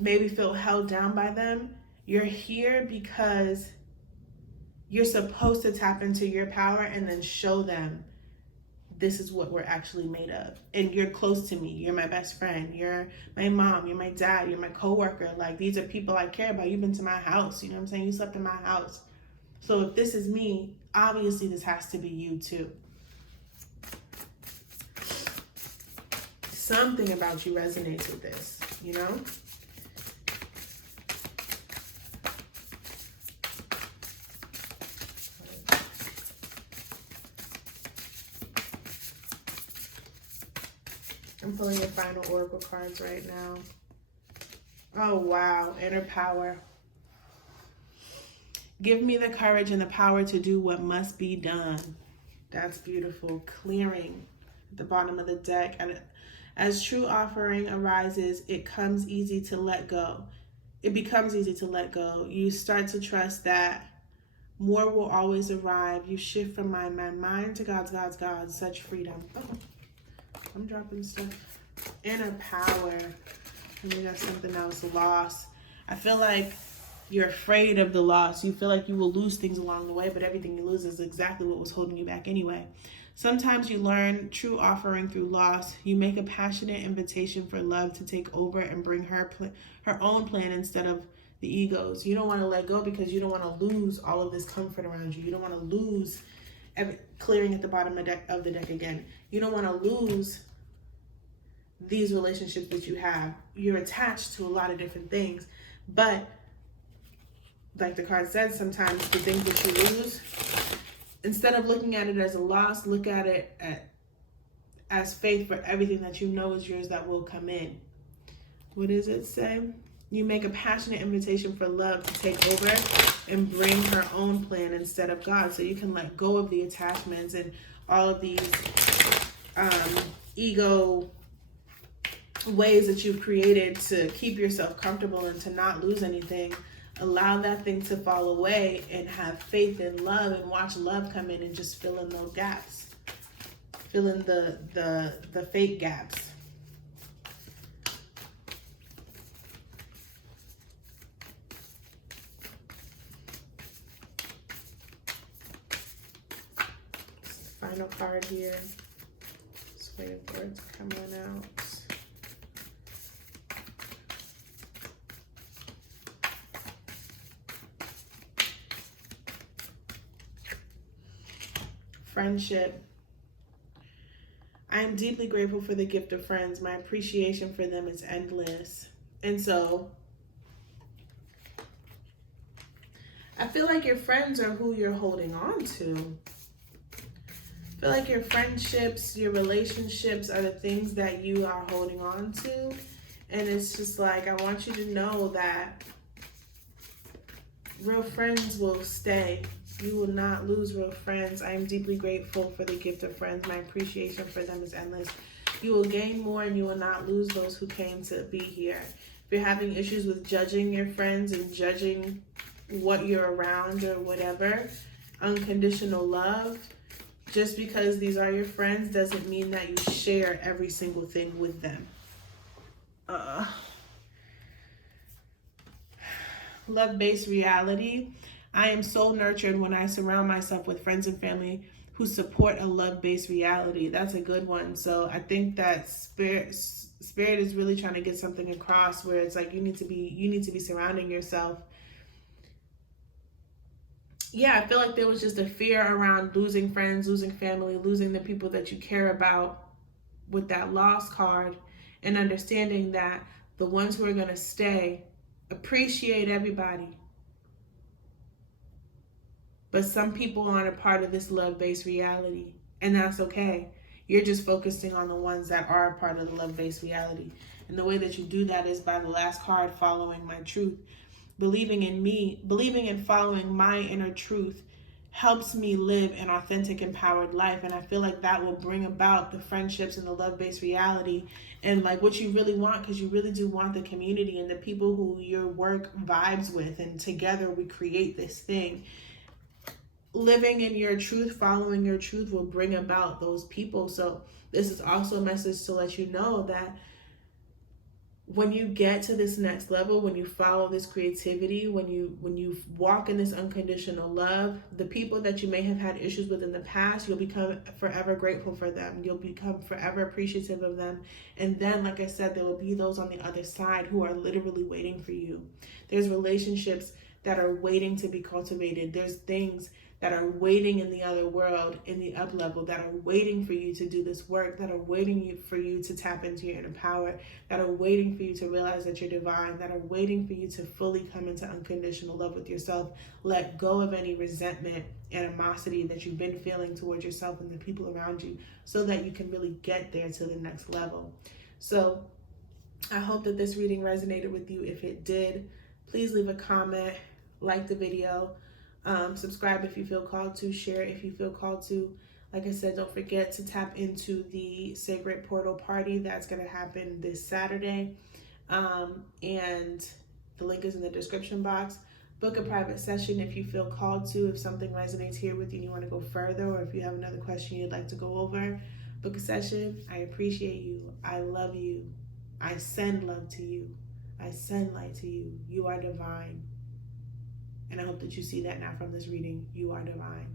maybe feel held down by them, you're here because you're supposed to tap into your power and then show them this is what we're actually made of. And you're close to me. You're my best friend. You're my mom. You're my dad. You're my coworker. Like, these are people I care about. You've been to my house. You know what I'm saying? You slept in my house. So if this is me, obviously this has to be you too. Something about you resonates with this, you know? I'm pulling the final oracle cards right now. Oh, wow. Inner power. Give me the courage and the power to do what must be done. That's beautiful. Clearing at the bottom of the deck. And as true offering arises, it comes easy to let go. It becomes easy to let go. You start to trust that more will always arrive. You shift from my mind to God's, such freedom. Oh. I'm dropping stuff. Inner power. And we got something else. Loss. I feel like you're afraid of the loss. You feel like you will lose things along the way, but everything you lose is exactly what was holding you back anyway. Sometimes you learn true offering through loss. You make a passionate invitation for love to take over and bring her own plan instead of the ego's. You don't want to let go because you don't want to lose all of this comfort around you. You don't want to lose clearing at the bottom of the deck again. You don't want to lose these relationships that you have. You're attached to a lot of different things, but like the card says, sometimes the things that you lose, instead of looking at it as a loss, look at it as faith for everything that you know is yours that will come in. What does it say? You make a passionate invitation for love to take over and bring her own plan instead of God. So you can let go of the attachments and all of these ego ways that you've created to keep yourself comfortable and to not lose anything. Allow that thing to fall away and have faith in love and watch love come in and just fill in those gaps. Fill in the fake gaps. Final card here. Just waiting for it to come on out. Friendship. I am deeply grateful for the gift of friends. My appreciation for them is endless. And so I feel like your friends are who you're holding on to. I feel like your friendships, your relationships are the things that you are holding on to. And it's just like, I want you to know that real friends will stay. You will not lose real friends. I am deeply grateful for the gift of friends. My appreciation for them is endless. You will gain more and you will not lose those who came to be here. If you're having issues with judging your friends and judging what you're around or whatever, unconditional love. Just because these are your friends doesn't mean that you share every single thing with them. Love-based reality. I am so nurtured when I surround myself with friends and family who support a love-based reality. That's a good one. So I think that spirit is really trying to get something across, where it's like you need to be surrounding yourself. Yeah, I feel like there was just a fear around losing friends, losing family, losing the people that you care about with that lost card, and understanding that the ones who are going to stay appreciate everybody. But some people aren't a part of this love-based reality, and that's okay. You're just focusing on the ones that are a part of the love-based reality. And the way that you do that is by the last card, following my truth. Believing in me, believing and following my inner truth helps me live an authentic, empowered life. And I feel like that will bring about the friendships and the love-based reality and like what you really want, because you really do want the community and the people who your work vibes with, and together we create this thing. Living in your truth, following your truth will bring about those people. So this is also a message to let you know that when you get to this next level, when you follow this creativity, when you walk in this unconditional love, the people that you may have had issues with in the past, you'll become forever grateful for them. You'll become forever appreciative of them. And then, like I said, there will be those on the other side who are literally waiting for you. There's relationships that are waiting to be cultivated. There's things that are waiting in the other world, in the up level, that are waiting for you to do this work, that are waiting for you to tap into your inner power, that are waiting for you to realize that you're divine, that are waiting for you to fully come into unconditional love with yourself, let go of any resentment, animosity that you've been feeling towards yourself and the people around you, so that you can really get there to the next level. So I hope that this reading resonated with you. If it did, please leave a comment, like the video, subscribe if you feel called to, share if you feel called to. Like I said, don't forget to tap into the Sacred Portal Party that's going to happen this Saturday. And the link is in the description box. Book a private session if you feel called to. If something resonates here with you and you want to go further, or if you have another question you'd like to go over, book a session. I appreciate you. I love you. I send love to you. I send light to you. You are divine. And I hope that you see that now from this reading. You are divine.